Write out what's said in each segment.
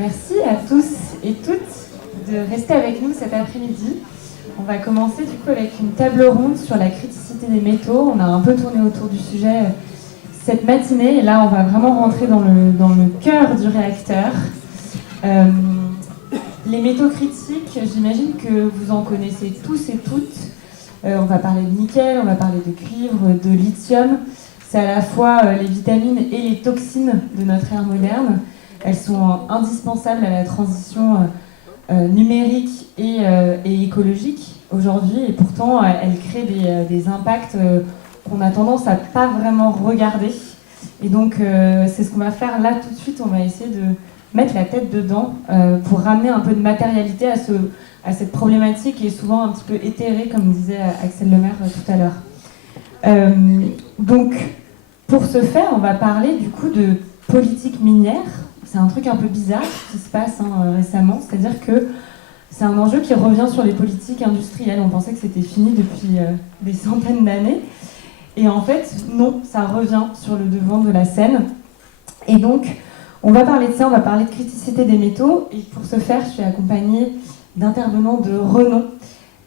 Merci à tous et toutes de rester avec nous cet après-midi. On va commencer du coup avec une table ronde sur la criticité des métaux. On a un peu tourné autour du sujet cette matinée et là on va vraiment rentrer dans le cœur du réacteur. Les métaux critiques, j'imagine que vous en connaissez tous et toutes. On va parler de nickel, on va parler de cuivre, de lithium. C'est à la fois les vitamines et les toxines de notre ère moderne. Elles sont indispensables à la transition numérique et écologique aujourd'hui, et pourtant elles créent des impacts qu'on a tendance à pas vraiment regarder. Et donc c'est ce qu'on va faire là tout de suite. On va essayer de mettre la tête dedans pour ramener un peu de matérialité à cette problématique qui est souvent un petit peu éthérée, comme disait Axel Lemaire tout à l'heure. Donc pour ce faire, on va parler du coup de politique minière. C'est un truc un peu bizarre qui se passe récemment, c'est-à-dire que c'est un enjeu qui revient sur les politiques industrielles. On pensait que c'était fini depuis des centaines d'années. Et en fait, non, ça revient sur le devant de la scène. Et donc, on va parler de ça, on va parler de criticité des métaux. Et pour ce faire, je suis accompagnée d'intervenants de renom.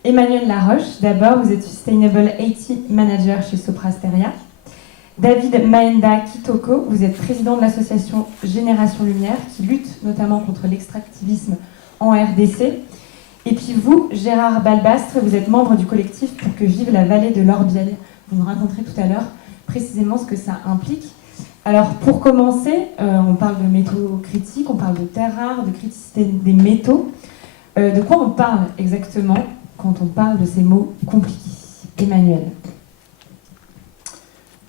Emmanuel Laroche, d'abord, vous êtes Sustainable IT Manager chez Soprasteria. David Maenda Kitoko, vous êtes président de l'association Génération Lumière, qui lutte notamment contre l'extractivisme en RDC. Et puis vous, Gérard Balbastre, vous êtes membre du collectif Pour que vive la vallée de l'Orbiel. Vous nous raconterez tout à l'heure précisément ce que ça implique. Alors pour commencer, on parle de métaux critiques, on parle de terres rares, de criticité des métaux. De quoi on parle exactement quand on parle de ces mots compliqués? Emmanuel.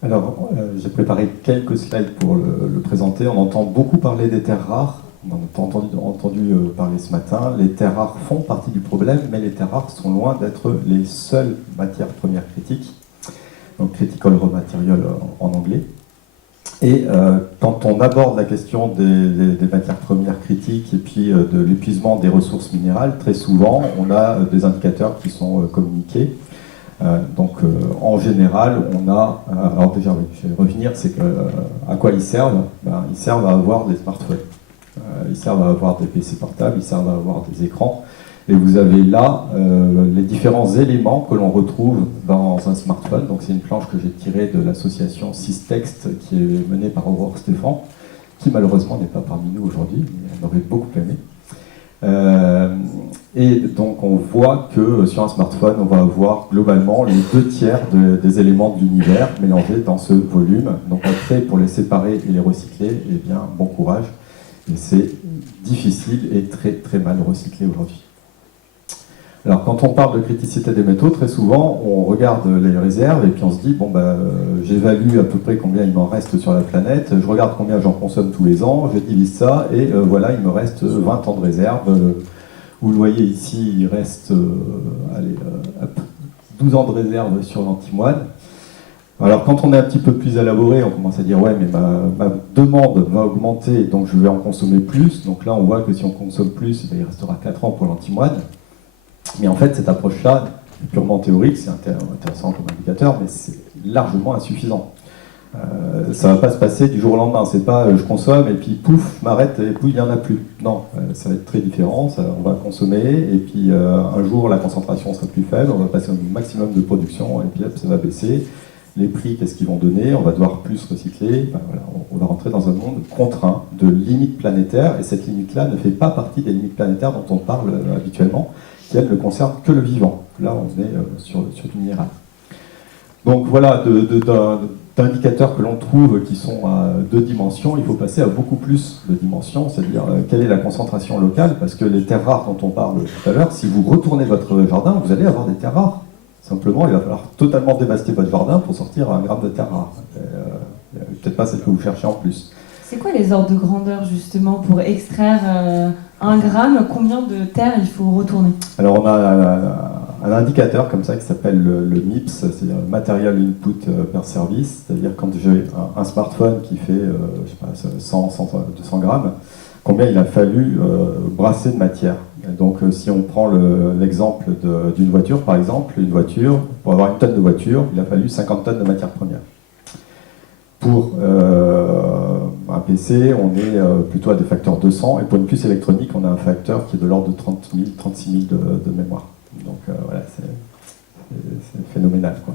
Alors, j'ai préparé quelques slides pour le présenter. On entend beaucoup parler des terres rares. On en a entendu parler ce matin. Les terres rares font partie du problème, mais les terres rares sont loin d'être les seules matières premières critiques. Donc, critical raw material en anglais. Et quand on aborde la question des matières premières critiques et puis de l'épuisement des ressources minérales, très souvent, on a des indicateurs qui sont communiqués. En général, on a... alors déjà, oui, je vais revenir, c'est que à quoi ils servent? Ils servent à avoir des smartphones, ils servent à avoir des PC portables, ils servent à avoir des écrans. Et vous avez là les différents éléments que l'on retrouve dans un smartphone. Donc c'est une planche que j'ai tirée de l'association Systext qui est menée par Aurore Stéphane, qui malheureusement n'est pas parmi nous aujourd'hui, mais on aurait beaucoup aimé. Et donc on voit que sur un smartphone, on va avoir globalement les 2/3 des éléments de l'univers mélangés dans ce volume. Donc après, pour les séparer et les recycler, eh bien, bon courage. Et c'est difficile et très très mal recyclé aujourd'hui. Alors quand on parle de criticité des métaux, très souvent on regarde les réserves et puis on se dit, bon j'évalue à peu près combien il m'en reste sur la planète, je regarde combien j'en consomme tous les ans, je divise ça et voilà, il me reste 20 ans de réserve. Vous le voyez ici, il reste 12 ans de réserve sur l'antimoine. Alors quand on est un petit peu plus élaboré, on commence à dire ouais, mais ma demande va augmenter, donc je vais en consommer plus. Donc là on voit que si on consomme plus, il restera 4 ans pour l'antimoine. Mais en fait, cette approche-là, purement théorique, c'est intéressant comme indicateur, mais c'est largement insuffisant. Ça ne va pas se passer du jour au lendemain. C'est pas je consomme et puis pouf, m'arrête et puis il n'y en a plus. Non, ça va être très différent. On va consommer et puis un jour la concentration sera plus faible, on va passer au maximum de production et puis ça va baisser. Les prix, qu'est-ce qu'ils vont donner? On va devoir plus recycler. Voilà, on va rentrer dans un monde contraint de limites planétaires et cette limite-là ne fait pas partie des limites planétaires dont on parle habituellement, qui elles ne concernent que le vivant. Là, on est sur du minéral. Donc voilà, d'indicateurs que l'on trouve qui sont à 2 dimensions, il faut passer à beaucoup plus de dimensions, c'est-à-dire quelle est la concentration locale, parce que les terres rares dont on parle tout à l'heure, si vous retournez votre jardin, vous allez avoir des terres rares. Simplement, il va falloir totalement dévaster votre jardin pour sortir un gramme de terre rare. Peut-être pas celle que vous cherchez en plus. C'est quoi les ordres de grandeur justement pour extraire 1 gramme? Combien de terre il faut retourner? Alors on a un indicateur comme ça qui s'appelle le MIPS, c'est-à-dire Material Input Per Service, c'est-à-dire quand j'ai un smartphone qui fait je sais pas, 200 grammes, combien il a fallu brasser de matière. Et donc si on prend l'exemple d'une voiture par exemple, une voiture, pour avoir 1 tonne de voiture, il a fallu 50 tonnes de matière première. Pour un PC, on est plutôt à des facteurs 200, et pour une puce électronique, on a un facteur qui est de l'ordre de 30 000, 36 000 de mémoire. Donc voilà, c'est phénoménal, quoi.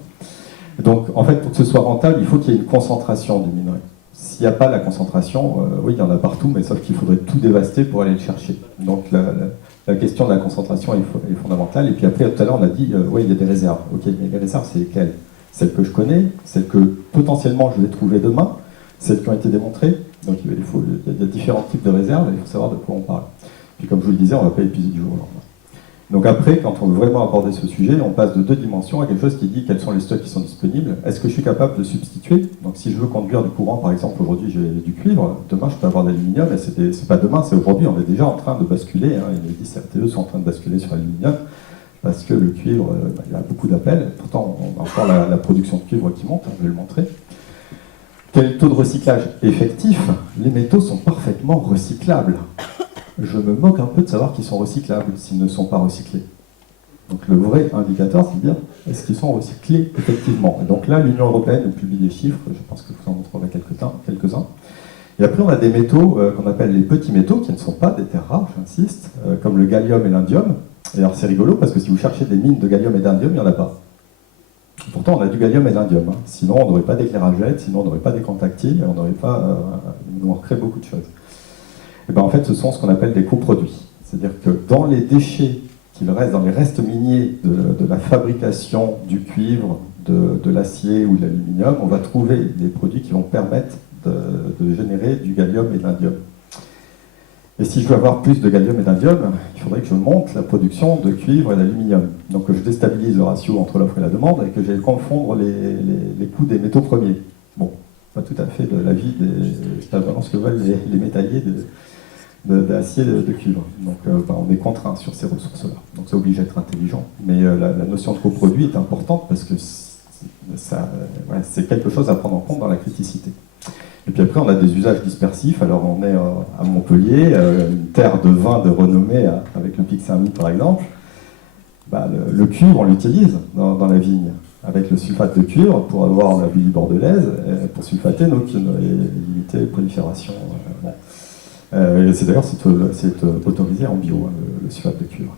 Donc en fait, pour que ce soit rentable, il faut qu'il y ait une concentration du minerai. S'il n'y a pas la concentration, oui, il y en a partout, mais sauf qu'il faudrait tout dévaster pour aller le chercher. Donc la question de la concentration est fondamentale. Et puis après, tout à l'heure, on a dit, oui, il y a des réserves. Ok, mais les réserves, c'est lesquelles? Celles que je connais, celles que potentiellement je vais trouver demain, celles qui ont été démontrées. Donc il y a différents types de réserves, et il faut savoir de quoi on parle. Puis comme je vous le disais, on ne va pas épuiser du jour au lendemain. Donc après, quand on veut vraiment aborder ce sujet, on passe de 2 dimensions à quelque chose qui dit quels sont les stocks qui sont disponibles. Est-ce que je suis capable de substituer? Donc si je veux conduire du courant, par exemple, aujourd'hui j'ai du cuivre, demain je peux avoir de l'aluminium, et c'est pas demain, c'est aujourd'hui, on est déjà en train de basculer, hein, les 10 RTE sont en train de basculer sur l'aluminium, parce que le cuivre, il y a beaucoup d'appels, pourtant on a encore la production de cuivre qui monte, hein, je vais le montrer. Quel est le taux de recyclage effectif? Les métaux sont parfaitement recyclables. Je me moque un peu de savoir qu'ils sont recyclables s'ils ne sont pas recyclés. Donc le vrai indicateur, c'est de dire, est-ce qu'ils sont recyclés effectivement? Et donc là, l'Union européenne nous publie des chiffres, je pense que vous en montrerez quelques-uns. Et après, on a des métaux qu'on appelle les petits métaux, qui ne sont pas des terres rares, j'insiste, comme le gallium et l'indium. Et alors c'est rigolo, parce que si vous cherchez des mines de gallium et d'indium, il n'y en a pas. Pourtant, on a du gallium et de l'indium. Hein. Sinon, on n'aurait pas d'éclairage LED, sinon on n'aurait pas d'écran tactile, et on n'aurait pas... il nous manquerait beaucoup de choses. Et ben en fait, ce sont ce qu'on appelle des coproduits. C'est-à-dire que dans les déchets qu'il reste, dans les restes miniers de la fabrication du cuivre, de l'acier ou de l'aluminium, on va trouver des produits qui vont permettre de générer du gallium et de l'indium. Et si je veux avoir plus de gallium et d'indium, il faudrait que je monte la production de cuivre et d'aluminium. Donc que je déstabilise le ratio entre l'offre et la demande et que j'aille confondre les coûts des métaux premiers. Bon, pas tout à fait de l'avis c'est pas vraiment ce que veulent les métalliers d'acier de cuivre. Donc on est contraint sur ces ressources-là. Donc ça oblige à être intelligent. Mais la notion de coproduit est importante parce que c'est quelque chose à prendre en compte dans la criticité. Et puis après, on a des usages dispersifs. Alors on est à Montpellier, une terre de vin de renommée avec le Pic Saint-Louis par exemple. Le cuivre, on l'utilise dans la vigne, avec le sulfate de cuivre pour avoir la bulle bordelaise, pour sulfater nos quinoa et limiter la prolifération. C'est d'ailleurs c'est autorisé en bio, hein, le sulfate de cuivre.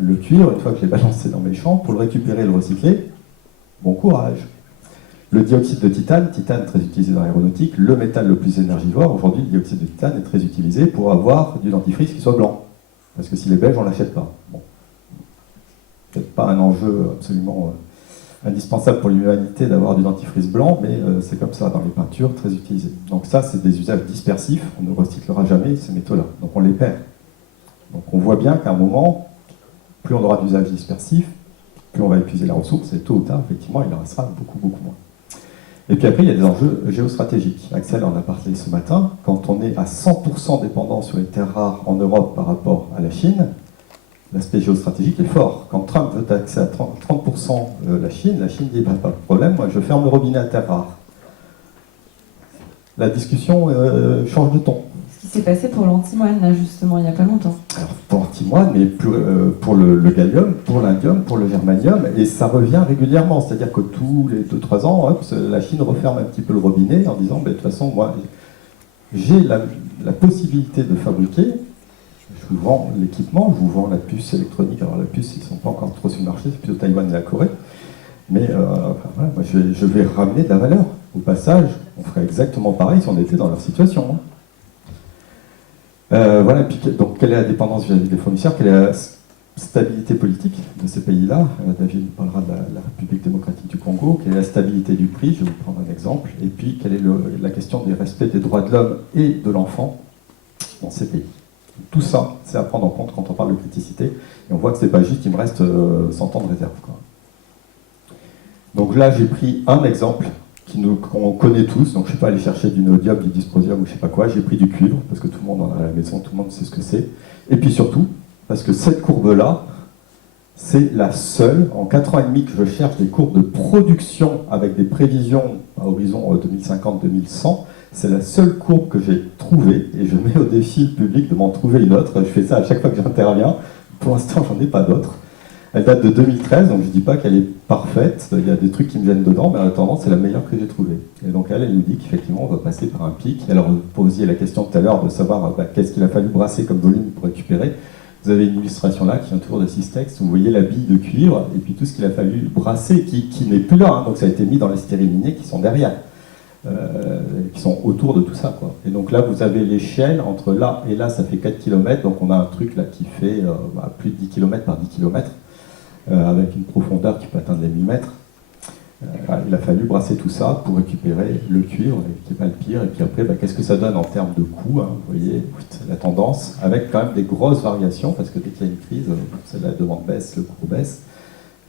Le cuivre, une fois que je l'ai balancé dans mes champs, pour le récupérer et le recycler, bon courage. Le dioxyde de titane très utilisé dans l'aéronautique, le métal le plus énergivore, aujourd'hui le dioxyde de titane est très utilisé pour avoir du dentifrice qui soit blanc. Parce que s'il est belge, on ne l'achète pas. Bon. Peut-être pas un enjeu absolument indispensable pour l'humanité d'avoir du dentifrice blanc, mais c'est comme ça dans les peintures, très utilisé. Donc ça, c'est des usages dispersifs, on ne recyclera jamais ces métaux-là, donc on les perd. Donc on voit bien qu'à un moment, plus on aura d'usages dispersifs, plus on va épuiser la ressource, et tôt ou tard, effectivement, il en restera beaucoup, beaucoup moins. Et puis après, il y a des enjeux géostratégiques. Axel en a parlé ce matin. Quand on est à 100% dépendant sur les terres rares en Europe par rapport à la Chine, l'aspect géostratégique est fort. Quand Trump veut taxer à 30% la Chine dit pas de problème, moi je ferme le robinet à terres rares. La discussion change de ton. Ce qui s'est passé pour l'antimoine, là, justement, il n'y a pas longtemps. Alors, pour l'antimoine, mais pour le gallium, pour l'indium, pour le germanium, et ça revient régulièrement. C'est-à-dire que tous les 2-3 ans, hop, la Chine referme un petit peu le robinet en disant, de toute façon, moi, j'ai la possibilité de fabriquer, je vous vends l'équipement, je vous vends la puce électronique. Alors la puce, ils ne sont pas encore trop sur le marché, c'est plutôt Taïwan et la Corée. Mais voilà, moi, je vais ramener de la valeur. Au passage, on ferait exactement pareil si on était dans leur situation. Hein. Voilà, puis, donc quelle est la dépendance vis-à-vis des fournisseurs, quelle est la stabilité politique de ces pays-là. David nous parlera de la République démocratique du Congo, quelle est la stabilité du prix, je vais vous prendre un exemple, et puis quelle est la question du respect des droits de l'homme et de l'enfant dans ces pays. Tout ça, c'est à prendre en compte quand on parle de criticité, et on voit que c'est pas juste, il me reste 100 ans de réserve, quoi. Donc là, j'ai pris un exemple qu'on connaît tous, donc je ne suis pas allé chercher du néodyme, du dysprosium ou je ne sais pas quoi, j'ai pris du cuivre, parce que tout le monde en a à la maison, tout le monde sait ce que c'est, et puis surtout, parce que cette courbe-là, c'est la seule, en 4 ans et demi que je cherche des courbes de production avec des prévisions à horizon 2050-2100, c'est la seule courbe que j'ai trouvée, et je mets au défi le public de m'en trouver une autre, je fais ça à chaque fois que j'interviens, pour l'instant j'en ai pas d'autres. Elle date de 2013, donc je ne dis pas qu'elle est parfaite, il y a des trucs qui me viennent dedans, mais en attendant, c'est la meilleure que j'ai trouvée. Et donc elle nous dit qu'effectivement, on va passer par un pic. Alors, vous posiez la question tout à l'heure de savoir qu'est-ce qu'il a fallu brasser comme volume pour récupérer. Vous avez une illustration là qui vient toujours de Systex, vous voyez la bille de cuivre, et puis tout ce qu'il a fallu brasser, qui n'est plus là, hein, donc ça a été mis dans les stériles miniers qui sont derrière. Qui sont autour de tout ça, quoi. Et donc là, vous avez l'échelle entre là et là, ça fait 4 km, donc on a un truc là qui fait plus de 10 km par 10 km, avec une profondeur qui peut atteindre les 1000 mètres. Il a fallu brasser tout ça pour récupérer le cuivre, qui n'est pas le pire. Et puis après, qu'est-ce que ça donne en termes de coût, hein, vous voyez, la tendance, avec quand même des grosses variations, parce que dès qu'il y a une crise, la demande baisse, le cours baisse,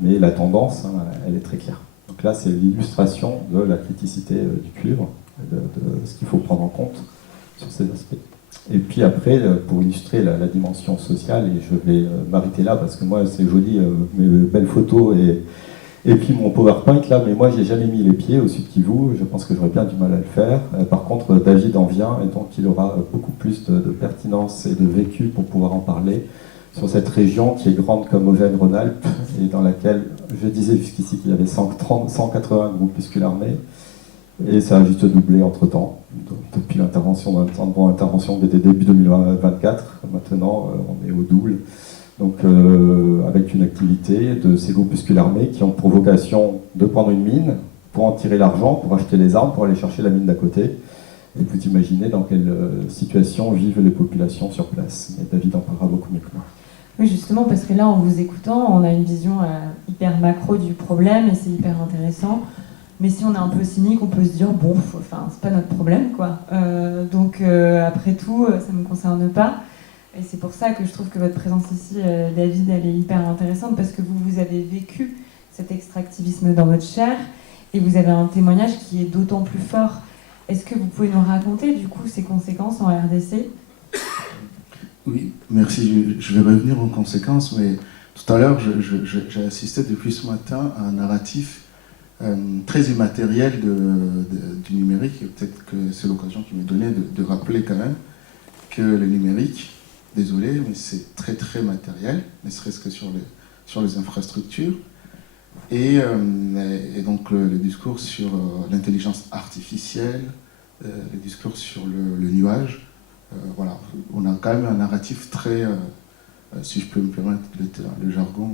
mais la tendance, hein, elle est très claire. Donc là, c'est l'illustration de la criticité du cuivre, de ce qu'il faut prendre en compte sur ces aspects. Et puis après, pour illustrer la dimension sociale, et je vais m'arrêter là, parce que moi, c'est joli, mes belles photos, et puis mon PowerPoint, là, mais moi, j'ai jamais mis les pieds au Sud Kivu, je pense que j'aurais bien du mal à le faire. Par contre, David en vient, et donc il aura beaucoup plus de pertinence et de vécu pour pouvoir en parler, sur cette région qui est grande comme Auvergne-Rhône-Alpes et dans laquelle je disais jusqu'ici qu'il y avait 180 groupuscules armés et ça a juste doublé entre-temps, depuis l'intervention qui était début 2024, maintenant on est au double, donc avec une activité de ces groupuscules armés qui ont pour vocation de prendre une mine pour en tirer l'argent, pour acheter les armes, pour aller chercher la mine d'à côté. Et vous imaginez dans quelle situation vivent les populations sur place. Et David en parlera beaucoup mieux que moi. Oui, justement, parce que là, en vous écoutant, on a une vision hyper macro du problème et c'est hyper intéressant. Mais si on est un peu cynique, on peut se dire, bon, c'est pas notre problème, quoi. Donc, après tout, ça ne me concerne pas. Et c'est pour ça que je trouve que votre présence ici, David, elle est hyper intéressante parce que vous avez vécu cet extractivisme dans votre chair et vous avez un témoignage qui est d'autant plus fort. Est-ce que vous pouvez nous raconter, du coup, ces conséquences en RDC ? Oui, merci. Je vais revenir aux conséquences, mais tout à l'heure, j'ai assisté depuis ce matin à un narratif très immatériel du numérique. Et peut-être que c'est l'occasion qui m'est donnée de rappeler quand même que le numérique, désolé, mais c'est très très matériel, ne serait-ce que sur les infrastructures. Et donc le discours sur l'intelligence artificielle, le discours sur le nuage, voilà, on a quand même un narratif très, si je peux me permettre le jargon,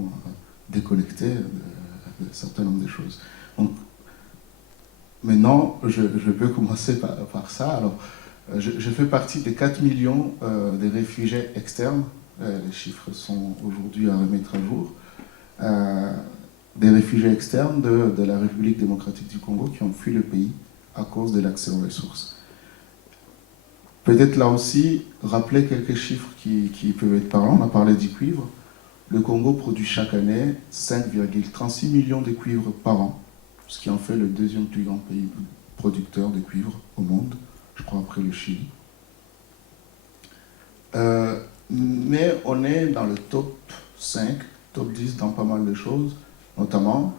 déconnecté de certain nombre de choses. Donc, maintenant, je peux commencer par ça. Alors, je fais partie des 4 millions des réfugiés externes, les chiffres sont aujourd'hui à remettre à jour, des réfugiés externes de la République démocratique du Congo qui ont fui le pays à cause de l'accès aux ressources. Peut-être là aussi, rappeler quelques chiffres qui peuvent être parlants. On a parlé du cuivre. Le Congo produit chaque année 5,36 millions de cuivres par an, ce qui en fait le deuxième plus grand pays producteur de cuivre au monde, je crois après le Chili. Mais on est dans le top 5, top 10 dans pas mal de choses, notamment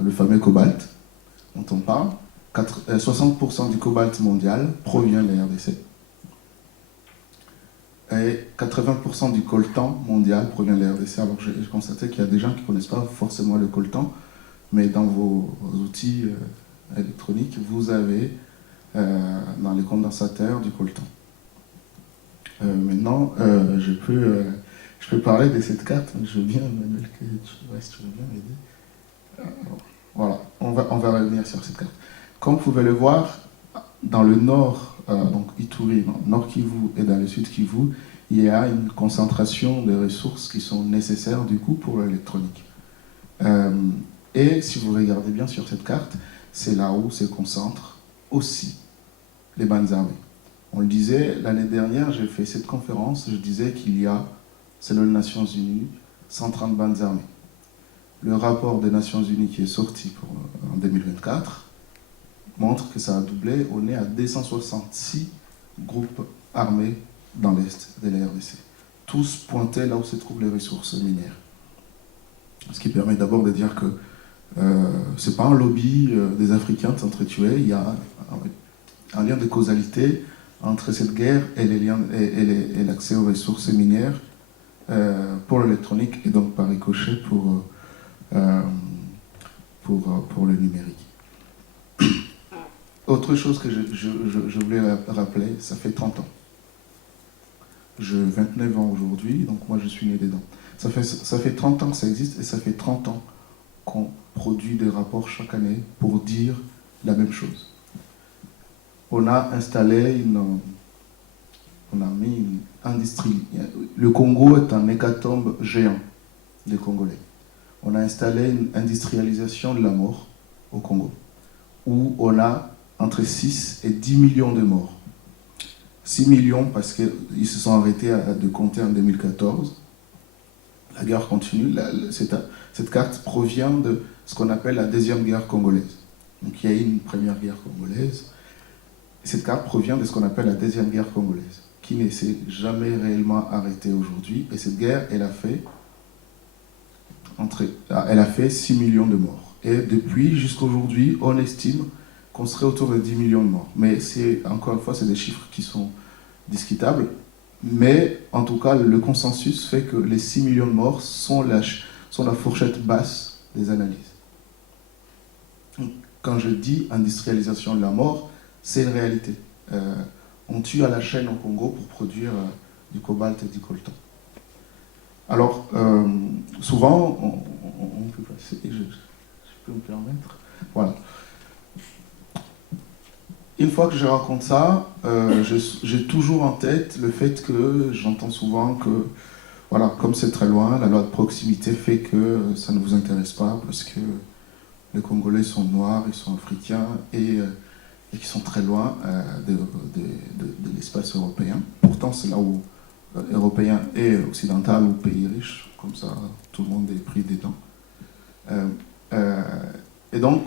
le fameux cobalt dont on parle. 60% du cobalt mondial provient de la RDC. Et 80% du coltan mondial provient de la RDC. Alors j'ai constaté qu'il y a des gens qui ne connaissent pas forcément le coltan, mais dans vos outils électroniques, vous avez dans les condensateurs du coltan. Maintenant, je peux parler de cette carte. Je veux bien, Emmanuel, que tu veux bien m'aider. Voilà, on va revenir sur cette carte. Comme vous pouvez le voir, dans le nord, donc Ituri, dans le nord Kivu et dans le sud Kivu, il y a une concentration de ressources qui sont nécessaires du coup pour l'électronique. Et si vous regardez bien sur cette carte, c'est là où se concentrent aussi les bandes armées. On le disait, l'année dernière, j'ai fait cette conférence, je disais qu'il y a, selon les Nations Unies, 130 bandes armées. Le rapport des Nations Unies qui est sorti en 2024 montre que ça a doublé. On est à 266 groupes armés dans l'Est de la RDC. Tous pointés là où se trouvent les ressources minières. Ce qui permet d'abord de dire que ce n'est pas un lobby des Africains de s'entretuer, il y a un lien de causalité entre cette guerre et l'accès aux ressources minières pour l'électronique et donc par ricochet pour le numérique. Autre chose que je voulais rappeler, ça fait 30 ans. J'ai 29 ans aujourd'hui, donc moi je suis né dedans. Ça fait 30 ans que ça existe et ça fait 30 ans qu'on produit des rapports chaque année pour dire la même chose. On a installé on a mis une industrie. Le Congo est un hécatombe géant des Congolais. On a installé une industrialisation de la mort au Congo, où on a entre 6 et 10 millions de morts. 6 millions parce qu'ils se sont arrêtés de compter en 2014. La guerre continue. Cette carte provient de ce qu'on appelle la deuxième guerre congolaise. Donc il y a eu une première guerre congolaise. Cette carte provient de ce qu'on appelle la deuxième guerre congolaise, qui ne s'est jamais réellement arrêtée aujourd'hui. Et cette guerre, elle a fait 6 millions de morts. Et depuis jusqu'à aujourd'hui, on estime qu'on serait autour de 10 millions de morts. Mais encore une fois, c'est des chiffres qui sont discutables. Mais en tout cas, le consensus fait que les 6 millions de morts sont la fourchette basse des analyses. Quand je dis industrialisation de la mort, c'est une réalité. On tue à la chaîne au Congo pour produire du cobalt et du coltan. Alors, souvent, on peut passer, je peux me permettre. Voilà. Une fois que je raconte ça, j'ai toujours en tête le fait que j'entends souvent que, voilà, comme c'est très loin, la loi de proximité fait que ça ne vous intéresse pas parce que les Congolais sont noirs, ils sont africains et qui sont très loin de l'espace européen. Pourtant, c'est là où européen et occidental ou pays riche, comme ça, tout le monde est pris dedans. Et donc,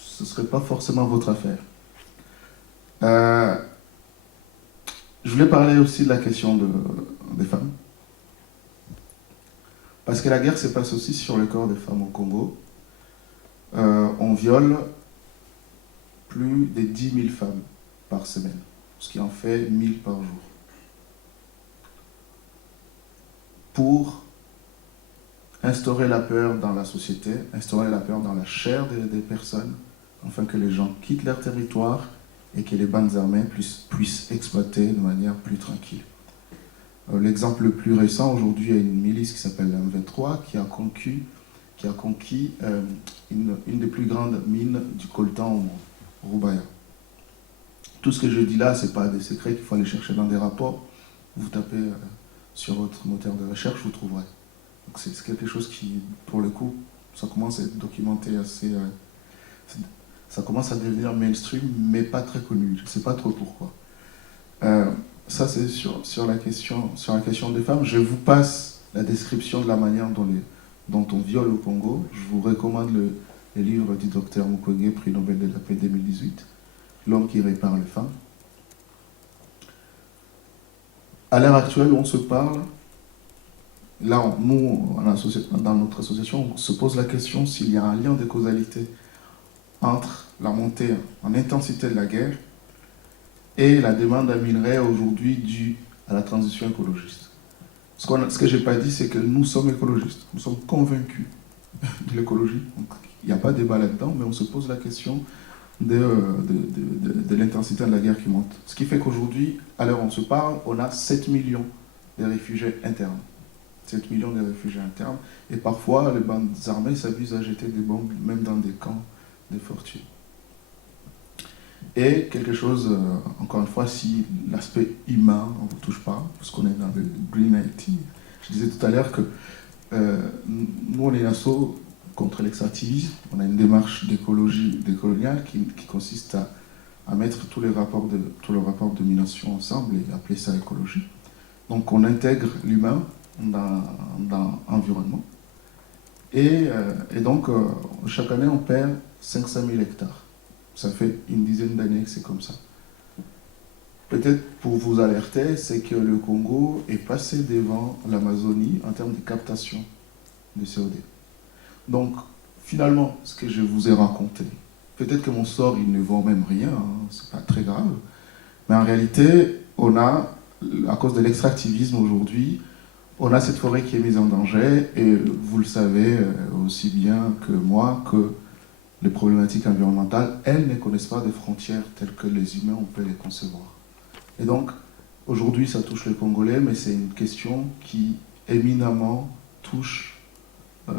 ce ne serait pas forcément votre affaire. Je voulais parler aussi de la question des femmes. Parce que la guerre se passe aussi sur le corps des femmes au Congo. On viole plus de 10 000 femmes par semaine, ce qui en fait 1000 par jour. Pour instaurer la peur dans la société, instaurer la peur dans la chair des personnes, afin que les gens quittent leur territoire et que les bandes armées puissent exploiter de manière plus tranquille. L'exemple le plus récent, aujourd'hui, il y a une milice qui s'appelle l'M23 qui a conquis une des plus grandes mines du coltan au monde, Rubaya. Tout ce que je dis là, ce n'est pas des secrets qu'il faut aller chercher dans des rapports. Vous tapez sur votre moteur de recherche, vous trouverez. Donc c'est quelque chose qui, pour le coup, ça commence à être documenté assez... ça commence à devenir mainstream, mais pas très connu. Je ne sais pas trop pourquoi. Ça, c'est sur la question des femmes. Je vous passe la description de la manière dont on viole au Congo. Je vous recommande le livre du docteur Mukwege, prix Nobel de la paix 2018, L'homme qui répare les femmes. À l'heure actuelle, on se parle. Là, nous, dans notre association, on se pose la question s'il y a un lien de causalité entre la montée en intensité de la guerre et la demande à minerais aujourd'hui due à la transition écologiste. Ce que je n'ai pas dit, c'est que nous sommes écologistes. Nous sommes convaincus de l'écologie. Il n'y a pas de débat là-dedans, mais on se pose la question de l'intensité de la guerre qui monte. Ce qui fait qu'aujourd'hui, à l'heure où on se parle, on a 7 millions de réfugiés internes. 7 millions de réfugiés internes. Et parfois, les bandes armées s'abusent à jeter des bombes, même dans des camps de fortune. Et quelque chose, encore une fois, si l'aspect humain ne vous touche pas, parce qu'on est dans le Green IT, je disais tout à l'heure que nous, on est une asso contre l'extractivisme. On a une démarche d'écologie décoloniale qui consiste à mettre tous les rapports de domination ensemble et appeler ça écologie. Donc on intègre l'humain dans l'environnement. Et donc, chaque année, on perd 500 000 hectares. Ça fait une dizaine d'années que c'est comme ça. Peut-être pour vous alerter, c'est que le Congo est passé devant l'Amazonie en termes de captation de CO2. Donc, finalement, ce que je vous ai raconté, peut-être que mon sort, il ne vaut même rien, hein, c'est pas très grave, mais en réalité, on a, à cause de l'extractivisme aujourd'hui, on a cette forêt qui est mise en danger et vous le savez aussi bien que moi que les problématiques environnementales, elles ne connaissent pas de frontières telles que les humains on peut les concevoir. Et donc, aujourd'hui ça touche les Congolais, mais c'est une question qui éminemment touche,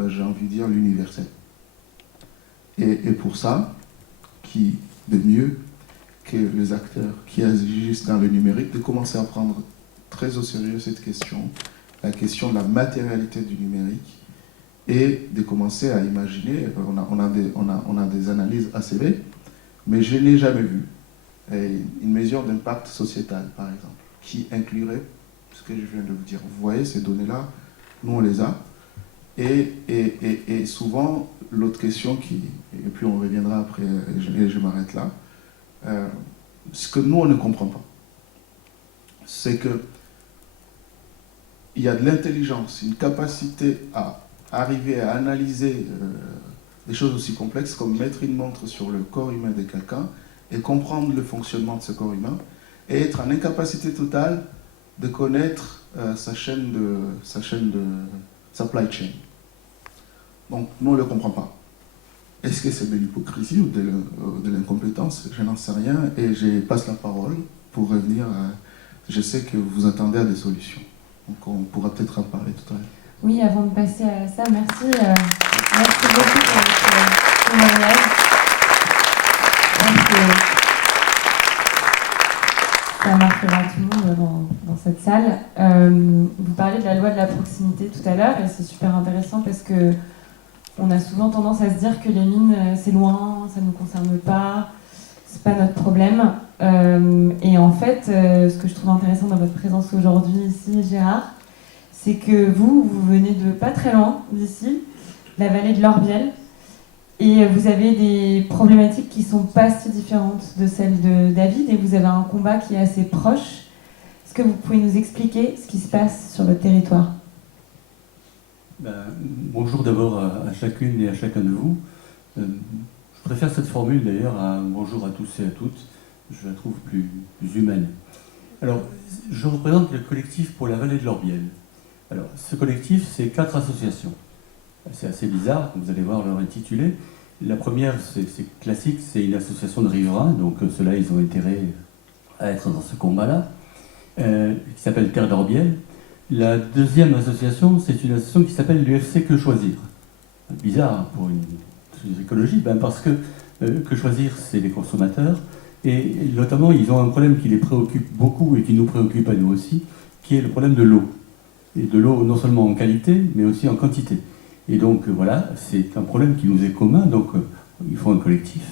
j'ai envie de dire, l'universel. Et pour ça, qui de mieux que les acteurs qui agissent dans le numérique, de commencer à prendre très au sérieux cette question, la question de la matérialité du numérique, et de commencer à imaginer, on a des analyses ACV, mais je n'ai jamais vu une mesure d'impact sociétal, par exemple, qui inclurait ce que je viens de vous dire. Vous voyez, ces données-là, nous on les a, et souvent, l'autre question et puis on reviendra après, et je m'arrête là, ce que nous on ne comprend pas, c'est que il y a de l'intelligence, une capacité à arriver à analyser des choses aussi complexes comme mettre une montre sur le corps humain de quelqu'un et comprendre le fonctionnement de ce corps humain et être en incapacité totale de connaître sa chaîne de supply chain. Donc nous on ne le comprend pas. Est-ce que c'est de l'hypocrisie ou de l'incompétence? Je n'en sais rien et je passe la parole pour revenir à... Je sais que vous attendez à des solutions. Donc on pourra peut-être en parler tout à l'heure. Oui, avant de passer à ça, merci beaucoup pour votre témoignage. Ça marquera tout le monde dans cette salle. Vous parlez de la loi de la proximité tout à l'heure et c'est super intéressant parce que on a souvent tendance à se dire que les mines, c'est loin, ça ne nous concerne pas, c'est pas notre problème. Et en fait, ce que je trouve intéressant dans votre présence aujourd'hui ici, Gérard, c'est que vous venez de pas très loin d'ici, la vallée de l'Orbiel, et vous avez des problématiques qui sont pas si différentes de celles de David, et vous avez un combat qui est assez proche. Est-ce que vous pouvez nous expliquer ce qui se passe sur votre territoire ? Bonjour d'abord à chacune et à chacun de vous. Je préfère cette formule d'ailleurs à bonjour à tous et à toutes. Je la trouve plus humaine. Alors, je représente le collectif pour la vallée de l'Orbiel. Alors, ce collectif, c'est 4 associations. C'est assez bizarre, vous allez voir leur intitulé. La première, c'est classique, c'est une association de riverains, donc ceux-là, ils ont intérêt à être dans ce combat-là, qui s'appelle Terre d'Orbiel. La deuxième association, c'est une association qui s'appelle l'UFC Que Choisir. Bizarre pour une écologie, parce que Que Choisir, c'est les consommateurs, et notamment, ils ont un problème qui les préoccupe beaucoup et qui nous préoccupe à nous aussi, qui est le problème de l'eau. Et de l'eau non seulement en qualité, mais aussi en quantité. Et donc voilà, c'est un problème qui nous est commun, donc il faut un collectif.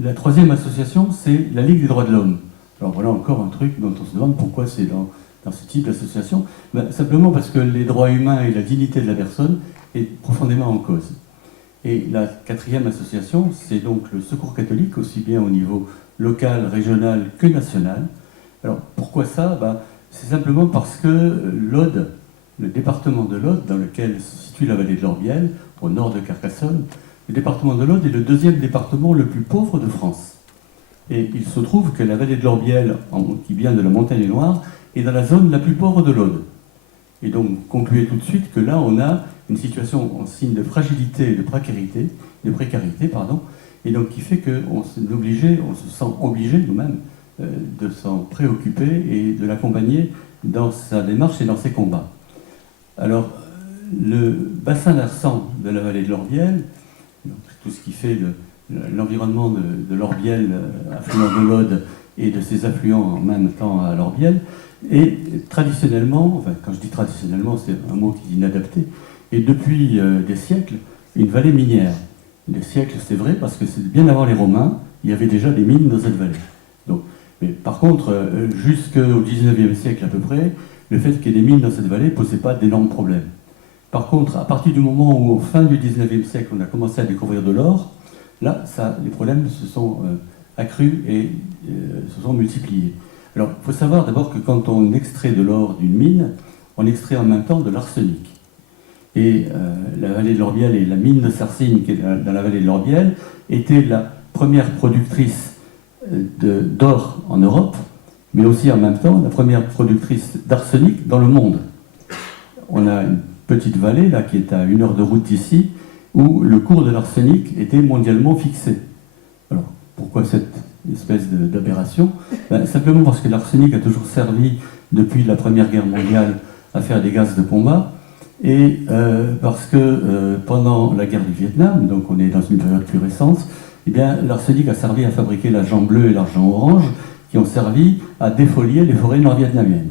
La troisième association, c'est la Ligue des droits de l'homme. Alors voilà encore un truc dont on se demande pourquoi c'est dans ce type d'association. Simplement parce que les droits humains et la dignité de la personne est profondément en cause. Et la quatrième association, c'est donc le Secours catholique, aussi bien au niveau local, régional que national. Alors pourquoi ça ? C'est simplement parce que l'Aude, le département de l'Aude, dans lequel se situe la vallée de l'Orbiel, au nord de Carcassonne, le département de l'Aude est le deuxième département le plus pauvre de France. Et il se trouve que la vallée de l'Orbiel, qui vient de la Montagne Noire, est dans la zone la plus pauvre de l'Aude. Et donc, concluez tout de suite que là, on a une situation en signe de fragilité et de précarité, et donc qui fait qu'on se sent obligé nous-mêmes de s'en préoccuper et de l'accompagner dans sa démarche et dans ses combats. Alors, le bassin versant de la vallée de l'Orbiel, tout ce qui fait l'environnement de l'Orbiel, affluent de l'Aude, et de ses affluents en même temps à l'Orbiel, est traditionnellement, quand je dis traditionnellement, c'est un mot qui est inadapté, et depuis des siècles, une vallée minière. Des siècles, c'est vrai, parce que c'est bien avant les Romains, il y avait déjà des mines dans cette vallée. Donc, mais par contre, jusqu'au XIXe siècle à peu près, le fait qu'il y ait des mines dans cette vallée ne posait pas d'énormes problèmes. Par contre, à partir du moment où, au fin du XIXe siècle, on a commencé à découvrir de l'or, là, les problèmes se sont accrus et se sont multipliés. Alors, il faut savoir d'abord que quand on extrait de l'or d'une mine, on extrait en même temps de l'arsenic. Et la vallée de l'Orbiel et la mine de Sarsine, qui est dans la vallée de l'Orbiel, était la première productrice d'or en Europe, mais aussi en même temps la première productrice d'arsenic dans le monde. on a une petite vallée, là, qui est à 1 heure de route d'ici, où le cours de l'arsenic était mondialement fixé. Alors, pourquoi cette espèce d'aberration? Simplement parce que l'arsenic a toujours servi, depuis la Première Guerre mondiale, à faire des gaz de combat, et parce que pendant la guerre du Vietnam, donc on est dans une période plus récente, eh bien, l'arsenic a servi à fabriquer l'argent bleu et l'argent orange, qui ont servi à défolier les forêts nord-vietnamiennes.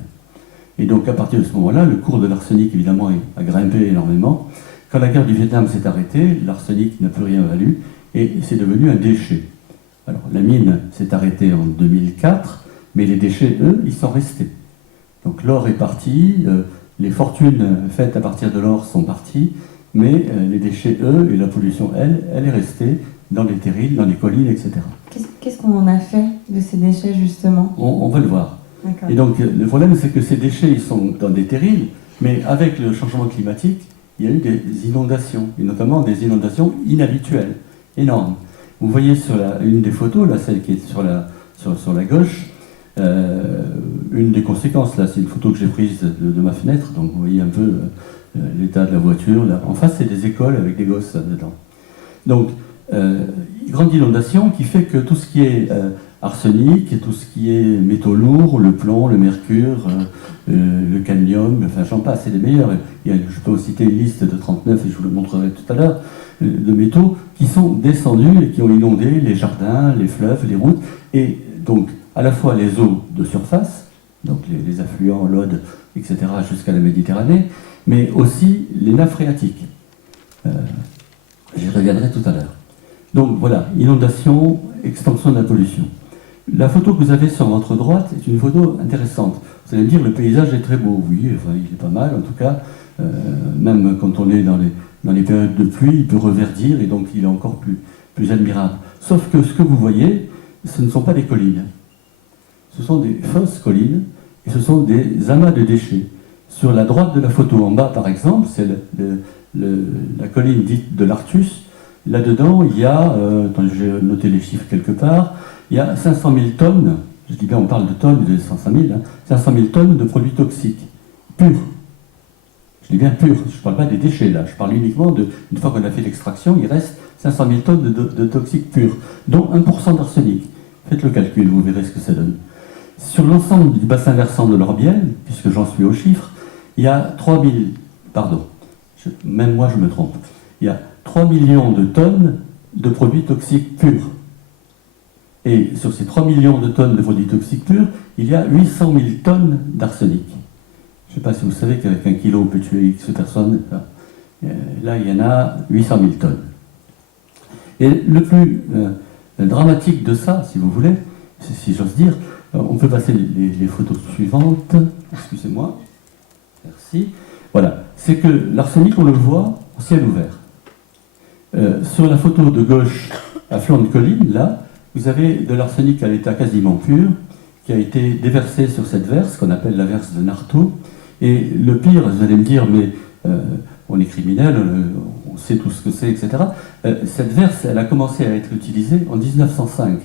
Et donc, à partir de ce moment-là, le cours de l'arsenic, évidemment, a grimpé énormément. Quand la guerre du Vietnam s'est arrêtée, l'arsenic n'a plus rien valu, et c'est devenu un déchet. Alors, la mine s'est arrêtée en 2004, mais les déchets, eux, ils sont restés. Donc, l'or est parti, les fortunes faites à partir de l'or sont parties, mais les déchets, eux, et la pollution, elle est restée dans les terrils, dans les collines, etc. Qu'est-ce qu'on en a fait de ces déchets, justement? On va le voir. D'accord. Et donc, le problème, c'est que ces déchets, ils sont dans des terrils, mais avec le changement climatique, il y a eu des inondations, et notamment des inondations inhabituelles, énormes. Vous voyez sur une des photos, là, celle qui est sur la gauche, une des conséquences, là, c'est une photo que j'ai prise de ma fenêtre, donc vous voyez un peu l'état de la voiture. Là. En face, c'est des écoles avec des gosses dedans. Donc, grande inondation qui fait que tout ce qui est arsenic, et tout ce qui est métaux lourds, le plomb, le mercure, le cadmium, enfin j'en passe, c'est les meilleurs. Je peux vous citer une liste de 39, et je vous le montrerai tout à l'heure, de métaux qui sont descendus et qui ont inondé les jardins, les fleuves, les routes, et donc à la fois les eaux de surface, donc les affluents, l'Aude, etc., jusqu'à la Méditerranée, mais aussi les nappes phréatiques. J'y reviendrai tout à l'heure. Donc voilà, inondation, extension de la pollution. La photo que vous avez sur votre droite est une photo intéressante. Vous allez me dire, le paysage est très beau. Oui, enfin, il est pas mal, en tout cas. Même quand on est dans les périodes de pluie, il peut reverdir, et donc il est encore plus admirable. Sauf que ce que vous voyez, ce ne sont pas des collines. Ce sont des fausses collines, et ce sont des amas de déchets. Sur la droite de la photo, en bas par exemple, c'est la colline dite de l'Artus. Là-dedans, il y a, j'ai noté les chiffres quelque part, il y a 500 000 tonnes, je dis bien on parle de tonnes, de 500 000, 500 000 tonnes de produits toxiques, purs. Je dis bien purs, je ne parle pas des déchets là, je parle uniquement une fois qu'on a fait l'extraction, il reste 500 000 tonnes de toxiques purs, dont 1% d'arsenic. Faites le calcul, vous verrez ce que ça donne. Sur l'ensemble du bassin versant de l'Orbiel, puisque j'en suis aux chiffres, il y a 3 000, pardon, même moi je me trompe, il y a 3 millions de tonnes de produits toxiques purs. Et sur ces 3 millions de tonnes de produits toxiques purs, il y a 800 000 tonnes d'arsenic. Je ne sais pas si vous savez qu'avec 1 kilo on peut tuer X personnes. Là, il y en a 800 000 tonnes. Et le plus dramatique de ça, si vous voulez, si j'ose dire, on peut passer les photos suivantes. Excusez-moi. Merci. Voilà. C'est que l'arsenic, on le voit au ciel ouvert. Sur la photo de gauche, à flanc de colline, là, vous avez de l'arsenic à l'état quasiment pur, qui a été déversé sur cette verse, qu'on appelle la verse de Nartaud. Et le pire, vous allez me dire, mais on est criminel, on sait tout ce que c'est, etc. Cette verse, elle a commencé à être utilisée en 1905.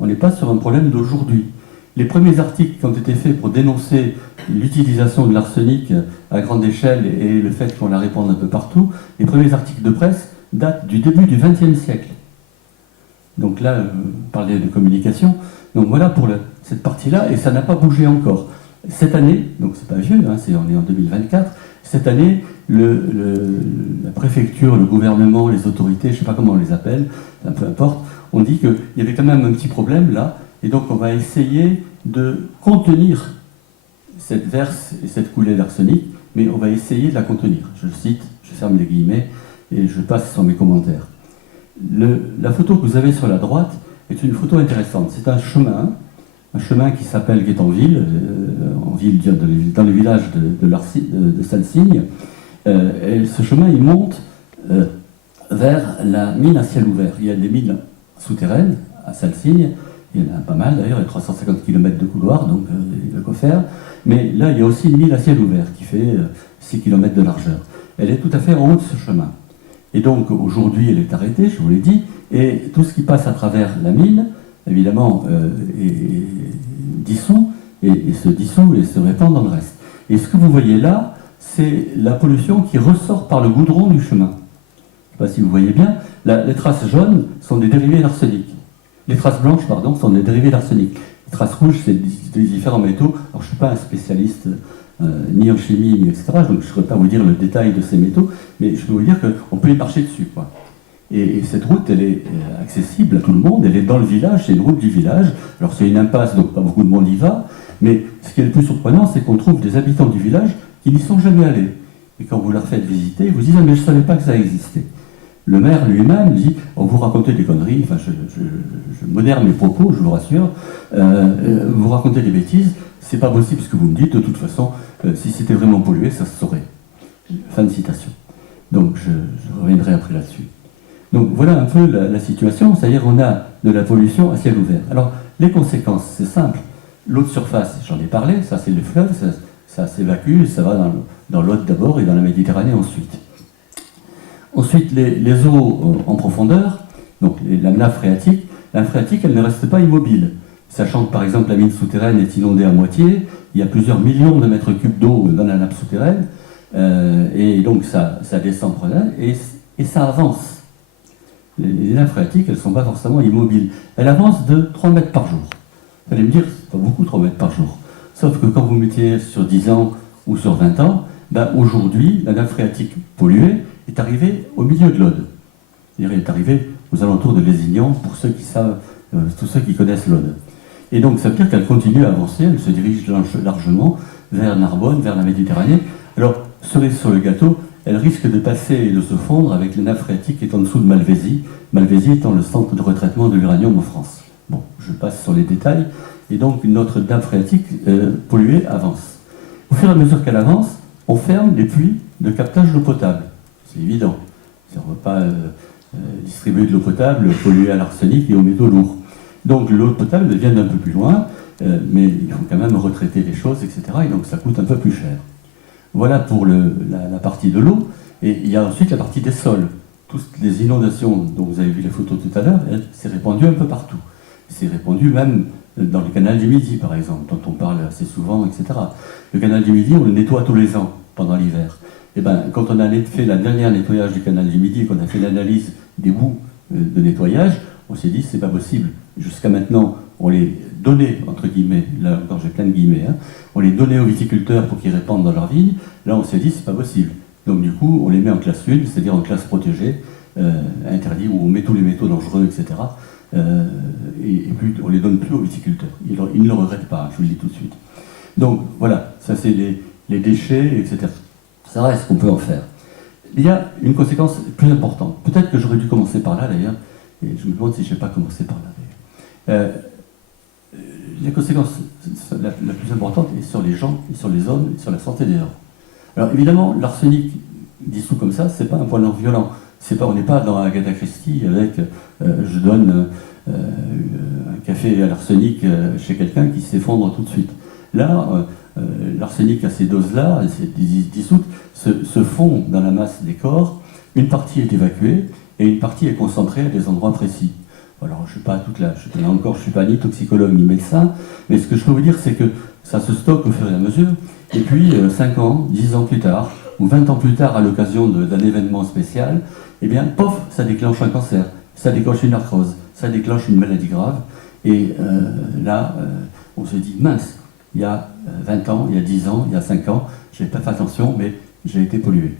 On n'est pas sur un problème d'aujourd'hui. Les premiers articles qui ont été faits pour dénoncer l'utilisation de l'arsenic à grande échelle et le fait qu'on la répande un peu partout, les premiers articles de presse datent du début du XXe siècle. Donc là, on parlait de communication. Donc voilà pour cette partie-là, et ça n'a pas bougé encore. Cette année, donc c'est pas vieux, hein, on est en 2024, cette année, la préfecture, le gouvernement, les autorités, je ne sais pas comment on les appelle, peu importe, on dit qu'il y avait quand même un petit problème là, et donc on va essayer de contenir cette verse et cette coulée d'arsenic, mais on va essayer de la contenir. Je cite, je ferme les guillemets, et je passe sur mes commentaires. La photo que vous avez sur la droite est une photo intéressante. C'est un chemin qui s'appelle Guétanville, dans le village de Salsigne. Et ce chemin, il monte vers la mine à ciel ouvert. Il y a des mines souterraines à Salsigne, il y en a pas mal d'ailleurs, il y a 350 km de couloir, donc il y a quoi faire. Mais là, il y a aussi une mine à ciel ouvert qui fait 6 km de largeur. Elle est tout à fait en haut de ce chemin. Et donc aujourd'hui, elle est arrêtée, je vous l'ai dit, et tout ce qui passe à travers la mine, évidemment, est dissous, et se dissout et se répand dans le reste. Et ce que vous voyez là, c'est la pollution qui ressort par le goudron du chemin. Je ne sais pas si vous voyez bien, les traces jaunes sont des dérivés d'arsenic. Les traces blanches, pardon, sont des dérivés d'arsenic. Les traces rouges, c'est des différents métaux. Alors, je ne suis pas un spécialiste ni en chimie, ni etc. Donc, je ne saurais pas vous dire le détail de ces métaux, mais je peux vous dire qu'on peut y marcher dessus, quoi. Et cette route, elle est accessible à tout le monde. Elle est dans le village, c'est une route du village. Alors, c'est une impasse, donc pas beaucoup de monde y va. Mais ce qui est le plus surprenant, c'est qu'on trouve des habitants du village qui n'y sont jamais allés. Et quand vous leur faites visiter, ils vous disent « Ah, mais je ne savais pas que ça existait ». Le maire lui-même dit « On vous racontez des conneries, enfin, je modère mes propos, je vous rassure, vous racontez des bêtises, c'est pas possible ce que vous me dites, de toute façon, si c'était vraiment pollué, ça se saurait. » Fin de citation. Donc, je reviendrai après là-dessus. Donc, voilà un peu la situation, c'est-à-dire on a de la pollution à ciel ouvert. Alors, les conséquences, c'est simple. L'eau de surface, j'en ai parlé, ça c'est le fleuve, ça s'évacue, ça va dans l'Aude d'abord et dans la Méditerranée ensuite. Ensuite, les eaux en profondeur, donc la nappe phréatique, elle ne reste pas immobile. Sachant que par exemple la mine souterraine est inondée à moitié, il y a plusieurs millions de mètres cubes d'eau dans la nappe souterraine, et donc ça descend et ça avance. Les nappes phréatiques, elles ne sont pas forcément immobiles. Elles avancent de 3 mètres par jour. Vous allez me dire, c'est pas beaucoup 3 mètres par jour. Sauf que quand vous mettiez sur 10 ans ou sur 20 ans, ben aujourd'hui, la nappe phréatique polluée est arrivée au milieu de l'Aude. C'est-à-dire, elle est arrivée aux alentours de Lézignan, pour ceux qui savent, tous ceux qui connaissent l'Aude. Et donc, ça veut dire qu'elle continue à avancer, elle se dirige largement vers Narbonne, vers la Méditerranée. Alors, cerise sur le gâteau, elle risque de passer et de se fondre avec les nappes phréatiques qui est en dessous de Malvézy, Malvézy étant le centre de retraitement de l'uranium en France. Bon, je passe sur les détails. Et donc, notre nappe phréatique polluée avance. Au fur et à mesure qu'elle avance, on ferme les puits de captage d'eau potable. C'est évident. On ne va pas distribuer de l'eau potable polluée à l'arsenic et aux métaux lourds. Donc, l'eau potable vient d'un peu plus loin, mais il faut quand même retraiter les choses, etc. Et donc, ça coûte un peu plus cher. Voilà pour la partie de l'eau. Et il y a ensuite la partie des sols. Toutes les inondations dont vous avez vu les photos tout à l'heure, c'est répandu un peu partout. C'est répandu même dans le canal du Midi, par exemple, dont on parle assez souvent, etc. Le canal du Midi, on le nettoie tous les ans, pendant l'hiver. Et bien, quand on a fait le dernier nettoyage du canal du Midi, et qu'on a fait l'analyse des bouts de nettoyage, on s'est dit, c'est pas possible. Jusqu'à maintenant, on les donnait, entre guillemets, là encore j'ai plein de guillemets, hein, on les donnait aux viticulteurs pour qu'ils répandent dans leurs vignes. Là, on s'est dit, c'est pas possible. Donc du coup, on les met en classe 1, c'est-à-dire en classe protégée, interdit, où on met tous les métaux dangereux, etc. Et puis, on ne les donne plus aux viticulteurs. Ils ne le regrettent pas, je vous le dis tout de suite. Donc voilà, ça c'est les déchets, etc. Ça reste ce qu'on peut en faire. Il y a une conséquence plus importante. Peut-être que j'aurais dû commencer par là d'ailleurs, et je me demande si je n'ai pas commencé par là d'ailleurs. La conséquence la plus importante est sur les gens, et sur les hommes, et sur la santé des gens. Alors évidemment, l'arsenic dissous comme ça, c'est pas un poison violent. On n'est pas dans Agatha Christie avec je donne un café à l'arsenic chez quelqu'un qui s'effondre tout de suite. Là, l'arsenic à ces doses-là, ces dissoutes, se fond dans la masse des corps. Une partie est évacuée et une partie est concentrée à des endroits précis. Alors, je ne suis pas ni toxicologue ni médecin, mais ce que je peux vous dire, c'est que ça se stocke au fur et à mesure. Et puis, 5 ans, 10 ans plus tard, ou 20 ans plus tard, à l'occasion d'un événement spécial, eh bien, pof, ça déclenche un cancer, ça déclenche une arthrose, ça déclenche une maladie grave. Et là, on se dit, mince, il y a 20 ans, il y a 10 ans, il y a 5 ans, je n'ai pas fait attention, mais j'ai été pollué.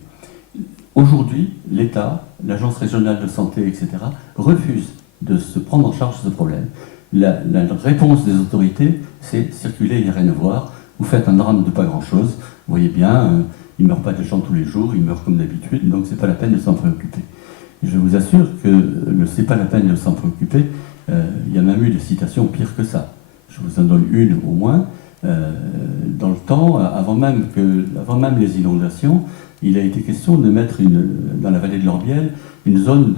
Aujourd'hui, l'État, l'Agence régionale de santé, etc., refuse de se prendre en charge de ce problème. La réponse des autorités, c'est circuler, il n'y a rien à voir, vous faites un drame de pas grand-chose, vous voyez bien, il ne meurt pas de gens tous les jours, il meurt comme d'habitude, donc c'est pas la peine de s'en préoccuper. Je vous assure que c'est pas la peine de s'en préoccuper, il y a même eu des citations pires que ça. Je vous en donne une au moins. Dans le temps, avant même les inondations, il a été question de mettre dans la vallée de l'Orbiel une zone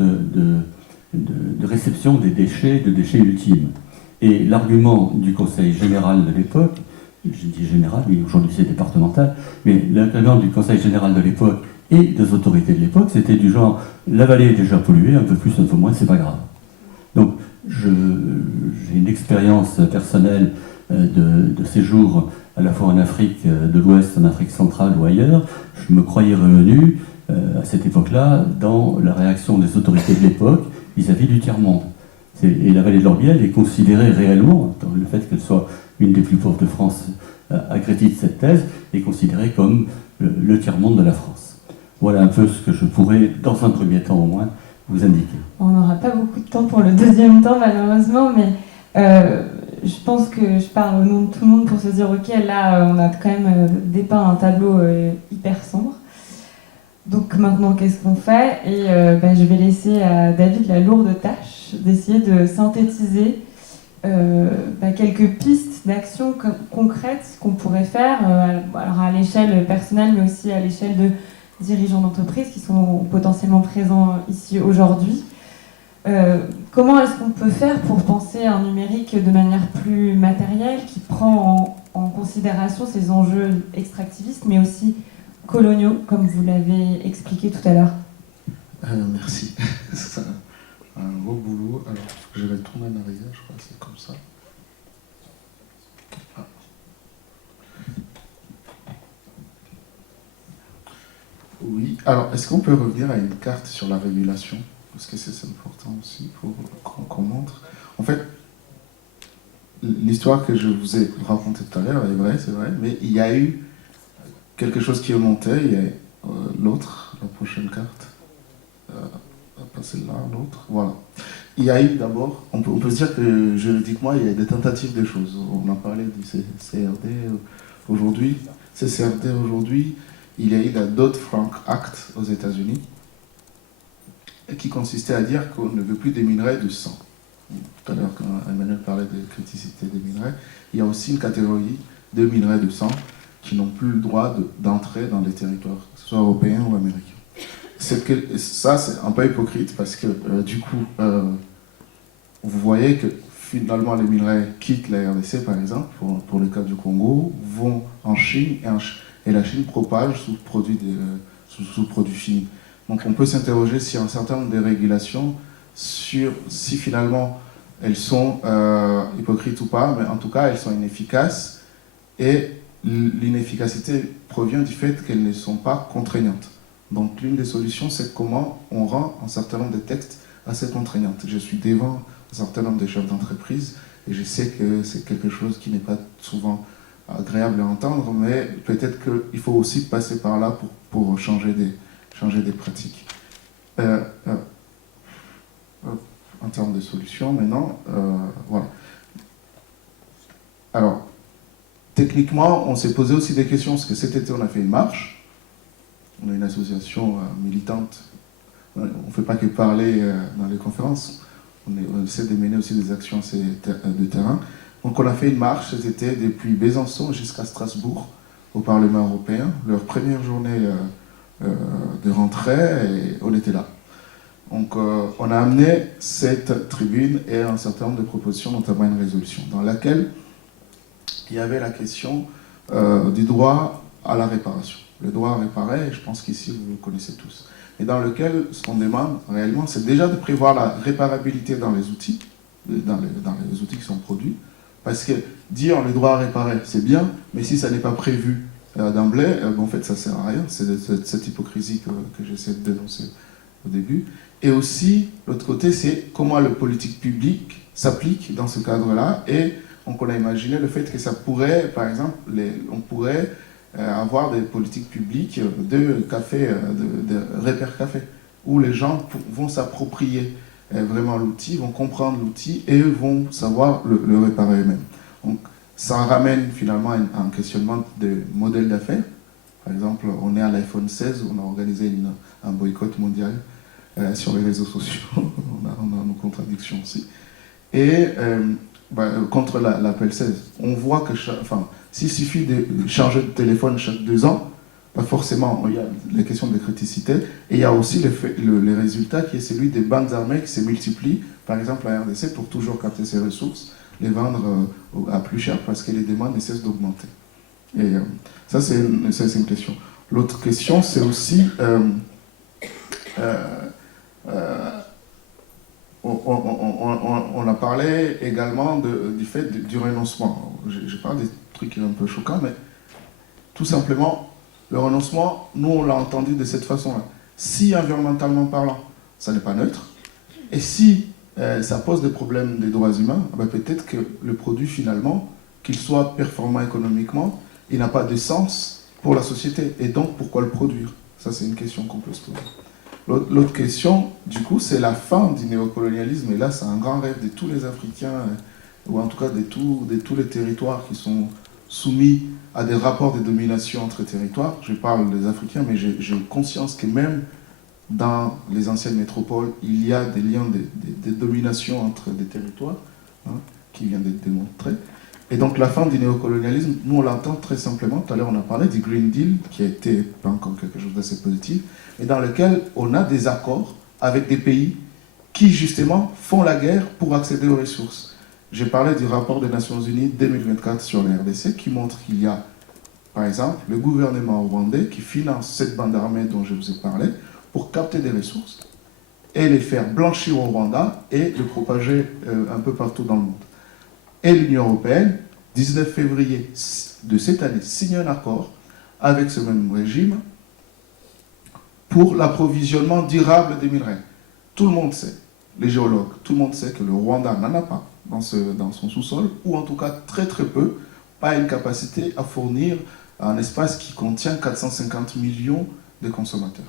de réception des déchets, de déchets ultimes. Et l'argument du Conseil général de l'époque, je dis général, oui, aujourd'hui c'est départemental, mais l'argument du Conseil général de l'époque et des autorités de l'époque, c'était du genre, la vallée est déjà polluée, un peu plus, un peu moins, c'est pas grave. Donc, j'ai une expérience personnelle de séjour à la fois en Afrique de l'Ouest, en Afrique centrale ou ailleurs, je me croyais revenu à cette époque-là dans la réaction des autorités de l'époque vis-à-vis du tiers-monde. Et la vallée de l'Orbiel est considérée réellement, le fait qu'elle soit une des plus pauvres de France accrédite cette thèse, est considérée comme le tiers-monde de la France. Voilà un peu ce que je pourrais, dans un premier temps au moins, vous indiquer. On n'aura pas beaucoup de temps pour le deuxième temps, malheureusement, mais je pense que je parle au nom de tout le monde pour se dire, ok, là, on a quand même dépeint un tableau hyper sombre. Donc maintenant, qu'est-ce qu'on fait? Et je vais laisser à David la lourde tâche d'essayer de synthétiser quelques pistes d'action concrètes qu'on pourrait faire, alors à l'échelle personnelle, mais aussi à l'échelle de dirigeants d'entreprise qui sont potentiellement présents ici aujourd'hui. Comment est-ce qu'on peut faire pour penser un numérique de manière plus matérielle, qui prend en considération ces enjeux extractivistes, mais aussi coloniaux, comme vous l'avez expliqué tout à l'heure? Merci. C'est un gros boulot. Alors, je vais tourner en arrière, je crois que c'est comme ça. Ah. Oui, alors, est-ce qu'on peut revenir à une carte sur la régulation? Parce que c'est important aussi pour qu'on montre. En fait, l'histoire que je vous ai racontée tout à l'heure est vraie, c'est vrai, mais il y a eu quelque chose qui est monté, il y a l'autre, la prochaine carte, pas celle-là, l'autre, voilà. Il y a eu d'abord, on peut se dire que juridiquement, il y a des tentatives de choses. On a parlé du CRD aujourd'hui. CCRD aujourd'hui, il y a eu la Dodd-Frank Act aux États-Unis, qui consistait à dire qu'on ne veut plus des minerais de sang. Tout à l'heure, quand Emmanuel parlait de criticité des minerais, il y a aussi une catégorie de minerais de sang qui n'ont plus le droit d'entrer dans les territoires, que ce soit européens ou américains. Ça, c'est un peu hypocrite parce que, du coup, vous voyez que finalement les minerais quittent la RDC, par exemple, pour le cas du Congo, vont en Chine et la Chine propage sous produit fini. Donc on peut s'interroger sur un certain nombre de régulations, sur si finalement elles sont hypocrites ou pas, mais en tout cas elles sont inefficaces, et l'inefficacité provient du fait qu'elles ne sont pas contraignantes. Donc l'une des solutions, c'est comment on rend un certain nombre de textes assez contraignantes. Je suis devant un certain nombre de chefs d'entreprise et je sais que c'est quelque chose qui n'est pas souvent agréable à entendre, mais peut-être qu'il faut aussi passer par là pour changer des pratiques. En termes de solutions, maintenant, voilà. Alors, techniquement, on s'est posé aussi des questions, parce que cet été, on a fait une marche. On a une association militante. On ne fait pas que parler dans les conférences. On essaie de mener aussi des actions de terrain. Donc, on a fait une marche cet été depuis Besançon jusqu'à Strasbourg, au Parlement européen. Leur première journée de rentrée, et on était là. Donc, on a amené cette tribune et un certain nombre de propositions, notamment une résolution, dans laquelle il y avait la question du droit à la réparation. Le droit à réparer, je pense qu'ici vous le connaissez tous, et dans lequel ce qu'on demande réellement, c'est déjà de prévoir la réparabilité dans les outils, dans les outils qui sont produits, parce que dire le droit à réparer, c'est bien, mais si ça n'est pas prévu d'emblée, en fait ça ne sert à rien. C'est cette hypocrisie que j'essaie de dénoncer au début. Et aussi, l'autre côté, c'est comment la politique publique s'applique dans ce cadre-là, et donc on a imaginé le fait que ça pourrait, par exemple, on pourrait avoir des politiques publiques de café, de repère café, où les gens vont s'approprier vraiment l'outil, vont comprendre l'outil et vont savoir le réparer eux-mêmes. Donc ça ramène finalement à un questionnement de modèle d'affaires. Par exemple, on est à l'iPhone 16, on a organisé un boycott mondial sur les réseaux sociaux, on a nos contradictions aussi. Et contre l'Apple 16, on voit que s'il suffit de changer de téléphone chaque 2 ans, pas forcément, il y a la question de criticité, et il y a aussi les résultats qui est celui des bandes armées qui se multiplient, par exemple la RDC, pour toujours capter ses ressources, les vendre à plus cher parce que les demandes ne cessent d'augmenter. Et ça, c'est une question. L'autre question, c'est aussi on a parlé également du fait du renoncement. Je parle de truc un peu choquant, mais tout simplement, le renoncement, nous on l'a entendu de cette façon-là. Si environnementalement parlant, ça n'est pas neutre, et si ça pose des problèmes des droits humains, ben peut-être que le produit finalement, qu'il soit performant économiquement, il n'a pas de sens pour la société. Et donc pourquoi le produire? Ça c'est une question qu'on peut se poser. L'autre question, du coup, c'est la fin du néocolonialisme. Et là, c'est un grand rêve de tous les Africains, ou en tout cas de tous les territoires qui sont soumis à des rapports de domination entre territoires. Je parle des Africains, mais j'ai conscience que même dans les anciennes métropoles, il y a des liens de domination entre des territoires, hein, qui viennent d'être démontrés. Et donc la fin du néocolonialisme, nous on l'entend très simplement. Tout à l'heure on a parlé du Green Deal, qui a été pas encore quelque chose d'assez positif, mais dans lequel on a des accords avec des pays qui justement font la guerre pour accéder aux ressources. J'ai parlé du rapport des Nations Unies 2024 sur la RDC qui montre qu'il y a, par exemple, le gouvernement rwandais qui finance cette bande armée dont je vous ai parlé pour capter des ressources et les faire blanchir au Rwanda et le propager un peu partout dans le monde. Et l'Union européenne, 19 février de cette année, signe un accord avec ce même régime pour l'approvisionnement durable des minerais. Tout le monde sait, les géologues, tout le monde sait que le Rwanda n'en a pas dans son sous-sol, ou en tout cas très très peu, pas une capacité à fournir un espace qui contient 450 millions de consommateurs.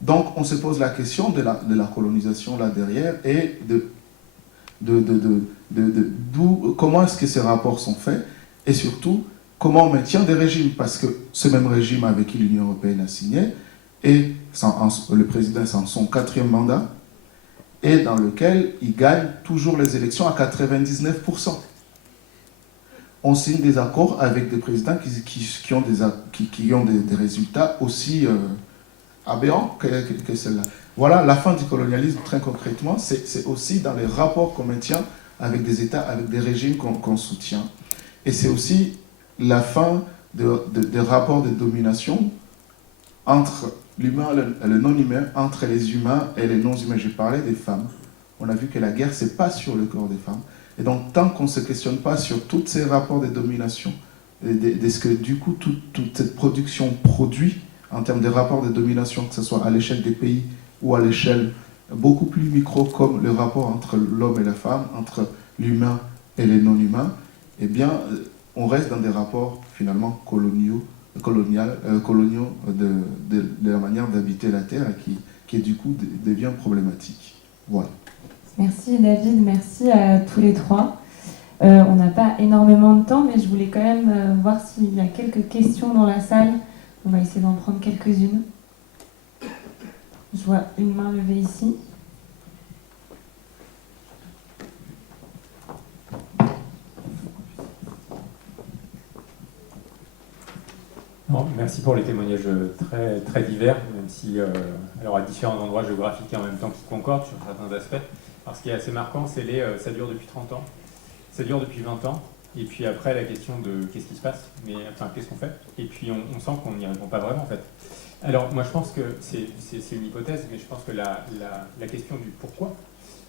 Donc on se pose la question de la colonisation là derrière et comment est-ce que ces rapports sont faits et surtout comment on maintient des régimes, parce que ce même régime avec qui l'Union européenne a signé et le président est en son 4e mandat et dans lequel il gagne toujours les élections à 99%. On signe des accords avec des présidents qui ont des résultats aussi aberrants que celle-là. Voilà, la fin du colonialisme, très concrètement, c'est aussi dans les rapports qu'on maintient avec des États, avec des régimes qu'on soutient. Et c'est aussi la fin des rapports de domination entre l'humain et le non-humain, entre les humains et les non-humains. J'ai parlé des femmes. On a vu que la guerre, c'est pas sur le corps des femmes. Et donc, tant qu'on ne se questionne pas sur tous ces rapports de domination, de ce que du coup toute cette production produit en termes de rapports de domination, que ce soit à l'échelle des pays ou à l'échelle beaucoup plus micro, comme le rapport entre l'homme et la femme, entre l'humain et les non-humains, eh bien, on reste dans des rapports finalement coloniaux de la manière d'habiter la Terre et qui du coup devient problématique. Voilà. Merci David, merci à tous les trois. On n'a pas énormément de temps, mais je voulais quand même voir s'il y a quelques questions dans la salle. On va essayer d'en prendre quelques-unes. Je vois une main levée ici. Bon, merci pour les témoignages très, très divers, même si, alors à différents endroits géographiques et en même temps qui concordent sur certains aspects. Alors ce qui est assez marquant, c'est ça dure depuis 30 ans, ça dure depuis 20 ans, et puis après la question de qu'est-ce qui se passe, qu'est-ce qu'on fait, et puis on sent qu'on n'y répond pas vraiment en fait. Alors moi je pense que c'est une hypothèse, mais je pense que la question du pourquoi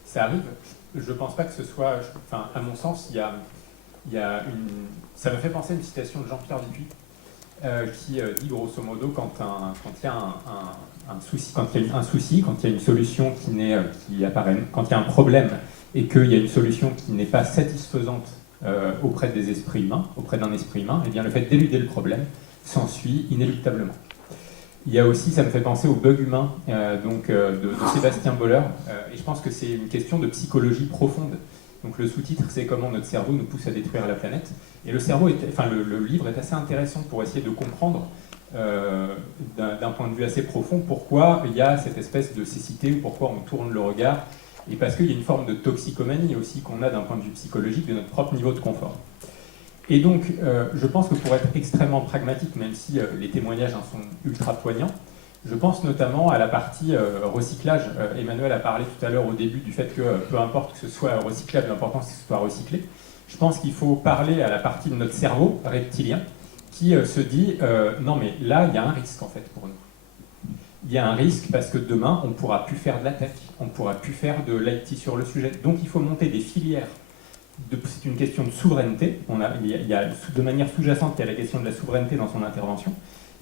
ça arrive, je ne pense pas que ce soit, à mon sens, ça me fait penser à une citation de Jean-Pierre Dupuy, qui dit grosso modo quand il y a un souci, quand il y a une solution qui apparaît, quand il y a un problème et qu'il y a une solution qui n'est pas satisfaisante auprès des esprits humains, auprès d'un esprit humain, et bien le fait d'éluder le problème s'ensuit inéluctablement. Il y a aussi, ça me fait penser au bug humain de Sébastien Boller, et je pense que c'est une question de psychologie profonde. Donc le sous-titre, c'est comment notre cerveau nous pousse à détruire la planète. Et le livre est assez intéressant pour essayer de comprendre, d'un point de vue assez profond, pourquoi il y a cette espèce de cécité, ou pourquoi on tourne le regard, et parce qu'il y a une forme de toxicomanie aussi qu'on a d'un point de vue psychologique de notre propre niveau de confort. Et donc, je pense que pour être extrêmement pragmatique, même si les témoignages sont ultra poignants, je pense notamment à la partie recyclage. Emmanuel a parlé tout à l'heure au début du fait que peu importe que ce soit recyclable, l'important c'est que ce soit recyclé. Je pense qu'il faut parler à la partie de notre cerveau reptilien qui se dit non mais là il y a un risque en fait pour nous. Il y a un risque parce que demain on ne pourra plus faire de la tech, on ne pourra plus faire de l'IT sur le sujet. Donc il faut monter des filières c'est une question de souveraineté. Il y a de manière sous-jacente, il y a la question de la souveraineté dans son intervention.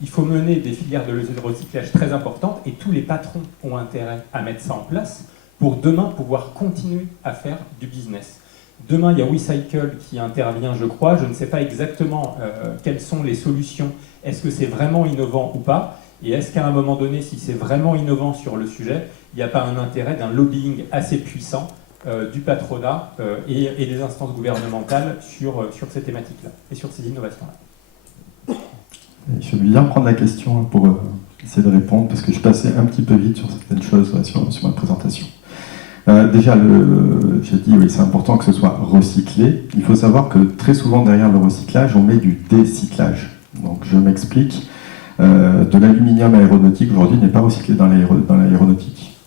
Il faut mener des filières de recyclage très importantes et tous les patrons ont intérêt à mettre ça en place pour demain pouvoir continuer à faire du business. Demain, il y a WeCycle qui intervient, je crois. Je ne sais pas exactement quelles sont les solutions. Est-ce que c'est vraiment innovant ou pas? Et est-ce qu'à un moment donné, si c'est vraiment innovant sur le sujet, il n'y a pas un intérêt d'un lobbying assez puissant du patronat et des instances gouvernementales sur ces thématiques-là et sur ces innovations-là? Je vais bien prendre la question pour essayer de répondre, parce que je suis passé un petit peu vite sur certaines choses sur ma présentation. Déjà, j'ai dit, oui, c'est important que ce soit recyclé. Il faut savoir que très souvent, derrière le recyclage, on met du décyclage. Donc, je m'explique. De l'aluminium aéronautique, aujourd'hui, n'est pas recyclé dans l'aéronautique.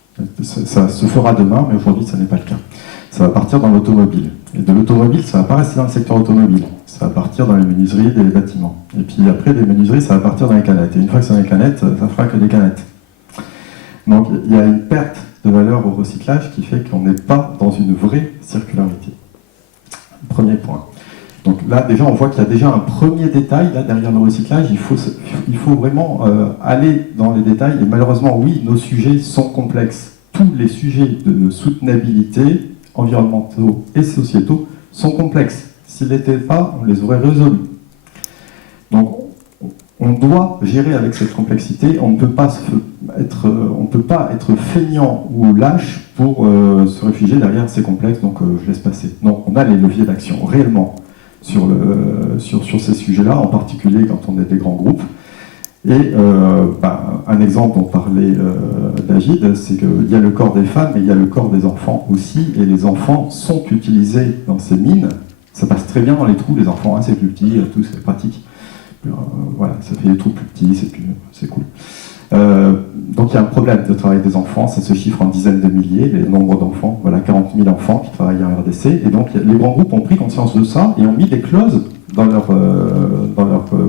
Ça se fera demain, mais aujourd'hui, ça n'est pas le cas. Ça va partir dans l'automobile. Et de l'automobile, ça ne va pas rester dans le secteur automobile. Ça va partir dans les menuiseries et les bâtiments. Et puis après, les menuiseries, ça va partir dans les canettes. Et une fois que c'est dans les canettes, ça fera que des canettes. Donc, il y a une perte de valeur au recyclage qui fait qu'on n'est pas dans une vraie circularité. Premier point. Donc là, déjà, on voit qu'il y a déjà un premier détail là, derrière le recyclage. Il faut vraiment aller dans les détails. Et malheureusement, oui, nos sujets sont complexes. Tous les sujets de soutenabilité, environnementaux et sociétaux, sont complexes. S'ils n'étaient pas, on les aurait résolus. Donc, on doit gérer avec cette complexité. On ne peut pas être feignant ou lâche pour se réfugier derrière ces complexes. Donc, je laisse passer. Non, on a les leviers d'action réellement sur ces sujets-là, en particulier quand on est des grands groupes. Et un exemple dont parlait David, c'est qu'il y a le corps des femmes, mais il y a le corps des enfants aussi, et les enfants sont utilisés dans ces mines. Ça passe très bien dans les trous, les enfants, hein, c'est plus petit, tout c'est pratique. Voilà, ça fait des trous plus petits, c'est cool. Donc il y a un problème de travail des enfants, ça se chiffre en dizaines de milliers, les nombres d'enfants, voilà, 40 000 enfants qui travaillent en RDC, et donc les grands groupes ont pris conscience de ça et ont mis des clauses dans leur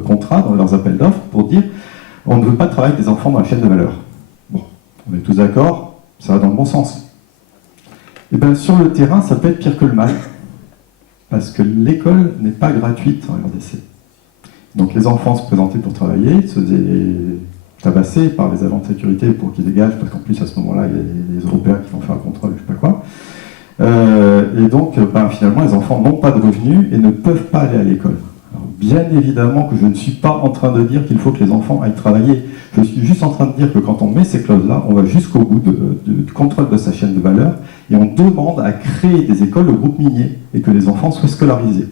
contrat, dans leurs appels d'offres, pour dire on ne veut pas de travail des enfants dans la chaîne de valeur. Bon, on est tous d'accord, ça va dans le bon sens. Et bien sur le terrain, ça peut être pire que le mal, parce que l'école n'est pas gratuite en RDC. Donc les enfants se présentaient pour travailler, se faisaient tabasser par les agents de sécurité pour qu'ils dégagent, parce qu'en plus à ce moment-là, il y a les Européens qui vont faire un contrôle, je ne sais pas quoi. Et donc, finalement, les enfants n'ont pas de revenus et ne peuvent pas aller à l'école. Alors, bien évidemment que je ne suis pas en train de dire qu'il faut que les enfants aillent travailler. Je suis juste en train de dire que quand on met ces clauses-là, on va jusqu'au bout du contrôle de sa chaîne de valeur et on demande à créer des écoles de groupe minier et que les enfants soient scolarisés.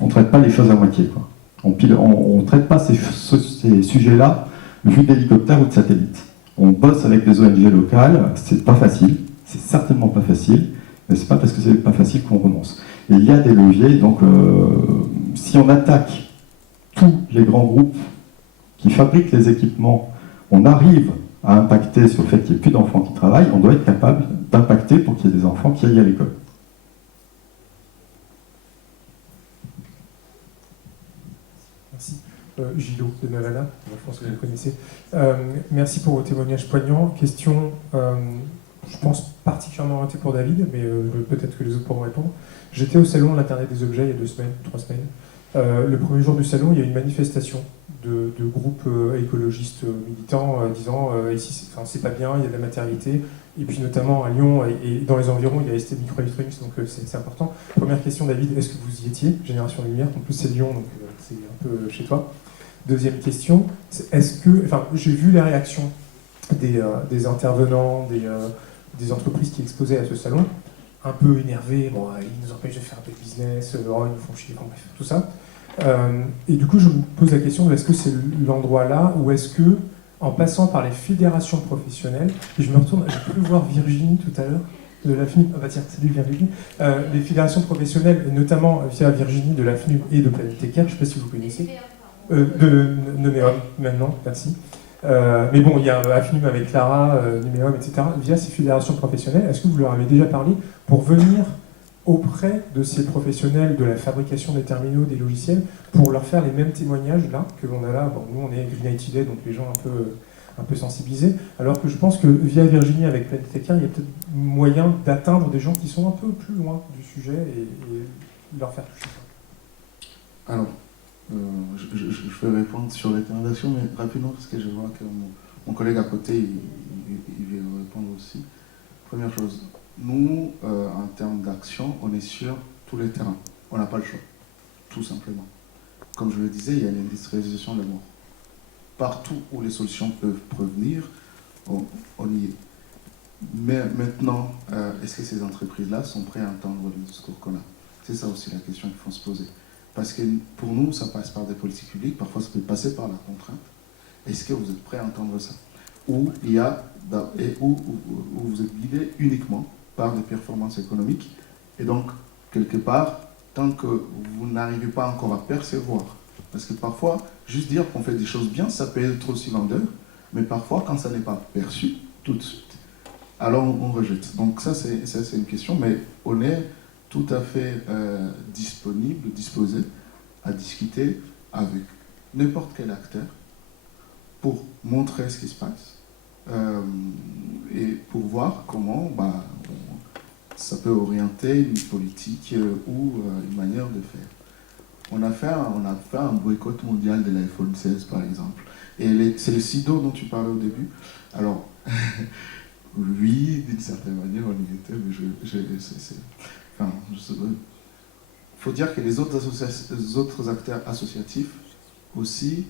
On ne traite pas les choses à moitié, quoi. On ne traite pas ces sujets-là vus d'hélicoptère ou de satellite. On bosse avec des ONG locales, c'est pas facile, c'est certainement pas facile, mais c'est pas parce que c'est pas facile qu'on renonce. Et il y a des leviers, donc si on attaque tous les grands groupes qui fabriquent les équipements, on arrive à impacter sur le fait qu'il n'y ait plus d'enfants qui travaillent, on doit être capable d'impacter pour qu'il y ait des enfants qui aillent à l'école. Merci. Gilot de Navana, je pense que vous le connaissez. Merci pour vos témoignages poignants. Question, je pense, particulièrement orientée pour David, mais peut-être que les autres pourront répondre. J'étais au salon de l'Internet des objets il y a 2 semaines, 3 semaines. Le premier jour du salon, il y a eu une manifestation de groupes écologistes militants disant ici c'est pas bien, il y a de la matérialité. Et puis notamment à Lyon et dans les environs, il y a ST Microelectronics, donc c'est important. Première question, David, est-ce que vous y étiez? Génération Lumière, en plus c'est Lyon, donc c'est un peu chez toi. Deuxième question, j'ai vu les réactions des intervenants, des entreprises qui exposaient à ce salon, un peu énervés, bon, ils nous empêchent de faire un peu de business, ils nous font chier, bref, tout ça. Et du coup, je me pose la question de est-ce que c'est l'endroit là, ou est-ce que, en passant par les fédérations professionnelles, et je me retourne, j'ai pu voir Virginie tout à l'heure, de la FNUP, ah bah tiens, salut Virginie, les fédérations professionnelles, et notamment via Virginie de la FNUP et de Planète Équerre, je ne sais pas si vous connaissez, de Numéum maintenant, merci. Mais bon, il y a AFNUM avec Clara, Numéum, etc. Via ces fédérations professionnelles, est-ce que vous leur avez déjà parlé pour venir auprès de ces professionnels de la fabrication des terminaux, des logiciels, pour leur faire les mêmes témoignages là que l'on a là? Bon, nous on est Green IT Day, donc les gens un peu un peu sensibilisés, alors que je pense que via Virginie avec Planète Équerre, il y a peut-être moyen d'atteindre des gens qui sont un peu plus loin du sujet et leur faire toucher ça. Alors, je vais répondre sur les thèmes d'action, mais rapidement, parce que je vois que mon collègue à côté, il veut répondre aussi. Première chose, nous, en termes d'action, on est sur tous les terrains. On n'a pas le choix, tout simplement. Comme je le disais, il y a une industrialisation de la mort. Partout où les solutions peuvent provenir, on y est. Mais maintenant, est-ce que ces entreprises-là sont prêtes à entendre le discours qu'on a? C'est ça aussi la question qu'il faut se poser. Parce que pour nous, ça passe par des politiques publiques, parfois ça peut passer par la contrainte. Est-ce que vous êtes prêts à entendre ça? Ou vous êtes guidé uniquement par des performances économiques, et donc, quelque part, tant que vous n'arrivez pas encore à percevoir, parce que parfois, juste dire qu'on fait des choses bien, ça peut être aussi vendeur, mais parfois, quand ça n'est pas perçu, tout de suite, alors on rejette. Donc ça, c'est une question, mais on est tout à fait disponible, disposé à discuter avec n'importe quel acteur pour montrer ce qui se passe et pour voir comment ça peut orienter une politique ou une manière de faire. On a fait un boycott mondial de l'iPhone 16 par exemple. Et c'est le SIDO dont tu parlais au début. Alors, oui, d'une certaine manière on y était, mais faut dire que les autres acteurs associatifs aussi,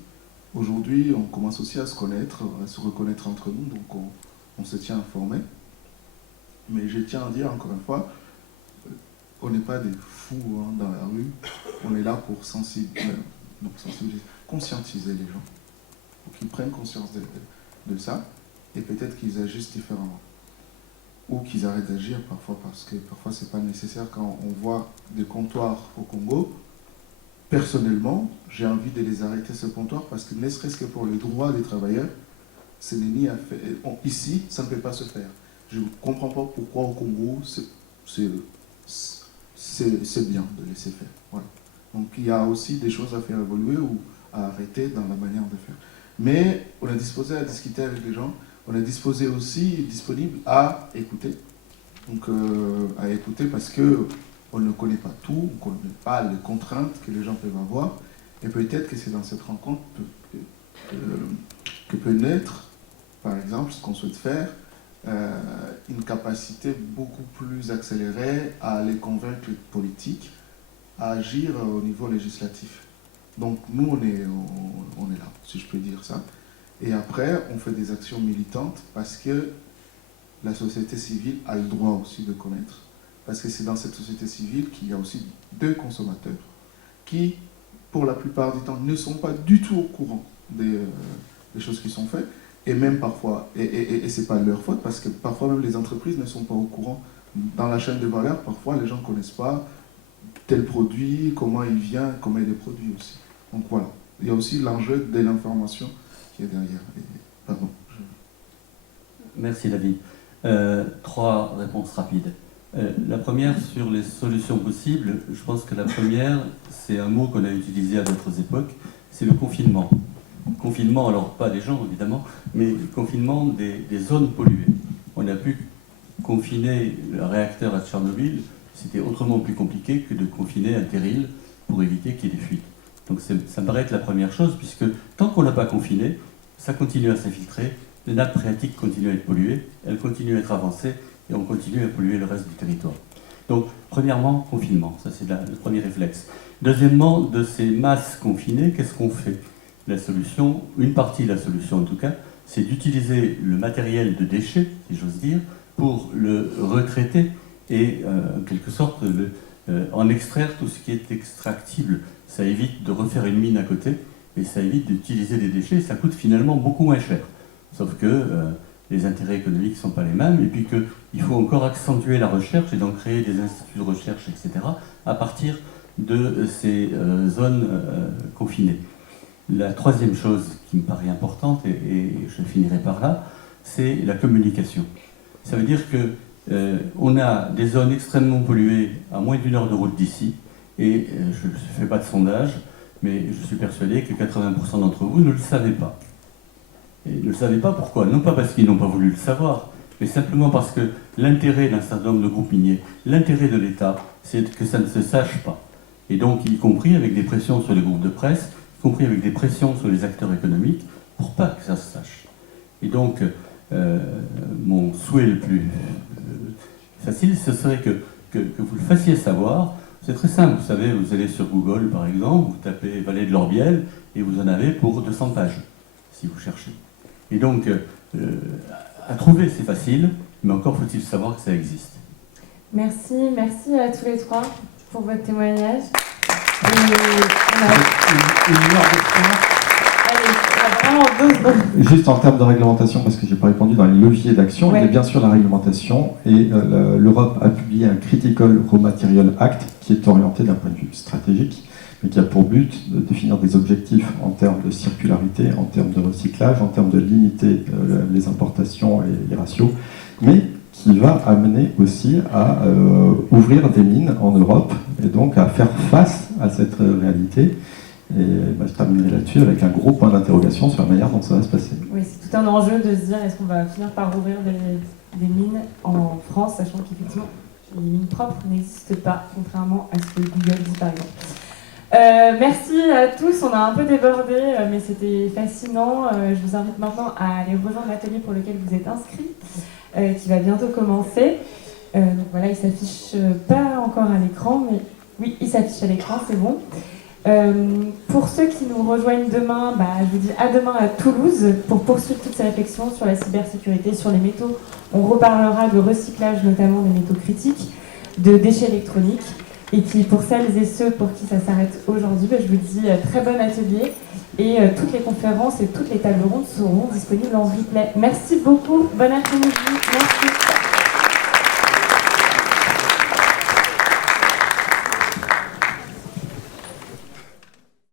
aujourd'hui, on commence aussi à se connaître, à se reconnaître entre nous, donc on se tient informé. Mais je tiens à dire encore une fois, on n'est pas des fous dans la rue, on est là pour conscientiser les gens, pour qu'ils prennent conscience de ça, et peut-être qu'ils agissent différemment. Ou qu'ils arrêtent d'agir parfois, parce que parfois c'est pas nécessaire. Quand on voit des comptoirs au Congo, personnellement, j'ai envie de les arrêter, ce comptoir, parce que ne serait-ce que pour les droits des travailleurs, ce n'est ni à faire. Ici, ça ne peut pas se faire. Je ne comprends pas pourquoi au Congo, c'est bien de laisser faire. Voilà. Donc il y a aussi des choses à faire évoluer ou à arrêter dans la manière de faire. Mais on est disposé à discuter avec les gens, on est disposé aussi, disponible à écouter. Donc à écouter parce qu'on ne connaît pas tout, on ne connaît pas les contraintes que les gens peuvent avoir. Et peut-être que c'est dans cette rencontre que peut naître, par exemple, ce qu'on souhaite faire, une capacité beaucoup plus accélérée à aller convaincre les politiques à agir au niveau législatif. Donc nous, on est là, si je peux dire ça. Et après, on fait des actions militantes parce que la société civile a le droit aussi de connaître. Parce que c'est dans cette société civile qu'il y a aussi deux consommateurs qui, pour la plupart du temps, ne sont pas du tout au courant des choses qui sont faites. Et même parfois, et ce n'est pas leur faute, parce que parfois même les entreprises ne sont pas au courant. Dans la chaîne de valeur, parfois les gens ne connaissent pas tel produit, comment il vient, comment il est produit aussi. Donc voilà, il y a aussi l'enjeu de l'information qui est derrière. Pardon. Merci David. 3 réponses rapides. La première, sur les solutions possibles, je pense que la première, c'est un mot qu'on a utilisé à d'autres époques, c'est le confinement. Confinement, alors pas des gens évidemment, mais confinement des zones polluées. On a pu confiner le réacteur à Tchernobyl, c'était autrement plus compliqué que de confiner un terril pour éviter qu'il y ait des fuites. Donc ça me paraît être la première chose, puisque tant qu'on n'a pas confiné, ça continue à s'infiltrer, les nappes phréatiques continuent à être polluées, elles continuent à être avancées, et on continue à polluer le reste du territoire. Donc, premièrement, confinement, ça c'est le premier réflexe. Deuxièmement, de ces masses confinées, qu'est-ce qu'on fait? La solution, une partie de la solution en tout cas, c'est d'utiliser le matériel de déchets, si j'ose dire, pour le retraiter et en quelque sorte en extraire tout ce qui est extractible. Ça évite de refaire une mine à côté et ça évite d'utiliser des déchets. Ça coûte finalement beaucoup moins cher. Sauf que les intérêts économiques ne sont pas les mêmes et puis qu'il faut encore accentuer la recherche et donc créer des instituts de recherche, etc. à partir de ces zones confinées. La troisième chose qui me paraît importante, et je finirai par là, c'est la communication. Ça veut dire qu'on a des zones extrêmement polluées à moins d'1 heure de route d'ici, et je ne fais pas de sondage, mais je suis persuadé que 80% d'entre vous ne le savez pas. Et ils ne le savaient pas pourquoi. Non pas parce qu'ils n'ont pas voulu le savoir, mais simplement parce que l'intérêt d'un certain nombre de groupes miniers, l'intérêt de l'État, c'est que ça ne se sache pas. Et donc, y compris avec des pressions sur les groupes de presse, y compris avec des pressions sur les acteurs économiques, pour pas que ça se sache. Et donc, mon souhait le plus facile, ce serait que vous le fassiez savoir. C'est très simple, vous savez, vous allez sur Google, par exemple, vous tapez Vallée de l'Orbiel, et vous en avez pour 200 pages, si vous cherchez. Et donc, à trouver, c'est facile, mais encore faut-il savoir que ça existe. Merci à tous les trois pour votre témoignage. Et on a vraiment 2 secondes. Juste en termes de réglementation, parce que je n'ai pas répondu dans les leviers d'action, Ouais. il y a bien sûr la réglementation, et l'Europe a publié un Critical Raw Material Act qui est orienté d'un point de vue stratégique, mais qui a pour but de définir des objectifs en termes de circularité, en termes de recyclage, en termes de limiter les importations et les ratios, mais qui va amener aussi à ouvrir des mines en Europe, et donc à faire face à cette réalité. Et je terminerai là-dessus avec un gros point d'interrogation sur la manière dont ça va se passer. Oui, c'est tout un enjeu de se dire est-ce qu'on va finir par ouvrir des mines en France, sachant qu'effectivement, les mines propres n'existent pas, contrairement à ce que Google dit par exemple. Merci à tous, on a un peu débordé, mais c'était fascinant. Je vous invite maintenant à aller rejoindre l'atelier pour lequel vous êtes inscrits, qui va bientôt commencer. Donc voilà, il s'affiche pas encore à l'écran, mais oui, il s'affiche à l'écran, c'est bon. Pour ceux qui nous rejoignent demain, je vous dis à demain à Toulouse pour poursuivre toutes ces réflexions sur la cybersécurité, sur les métaux. On reparlera de recyclage, notamment des métaux critiques, de déchets électroniques. Et puis pour celles et ceux pour qui ça s'arrête aujourd'hui, je vous dis très bon atelier. Et toutes les conférences et toutes les tables rondes seront disponibles en replay. Merci beaucoup, bon après-midi. Merci.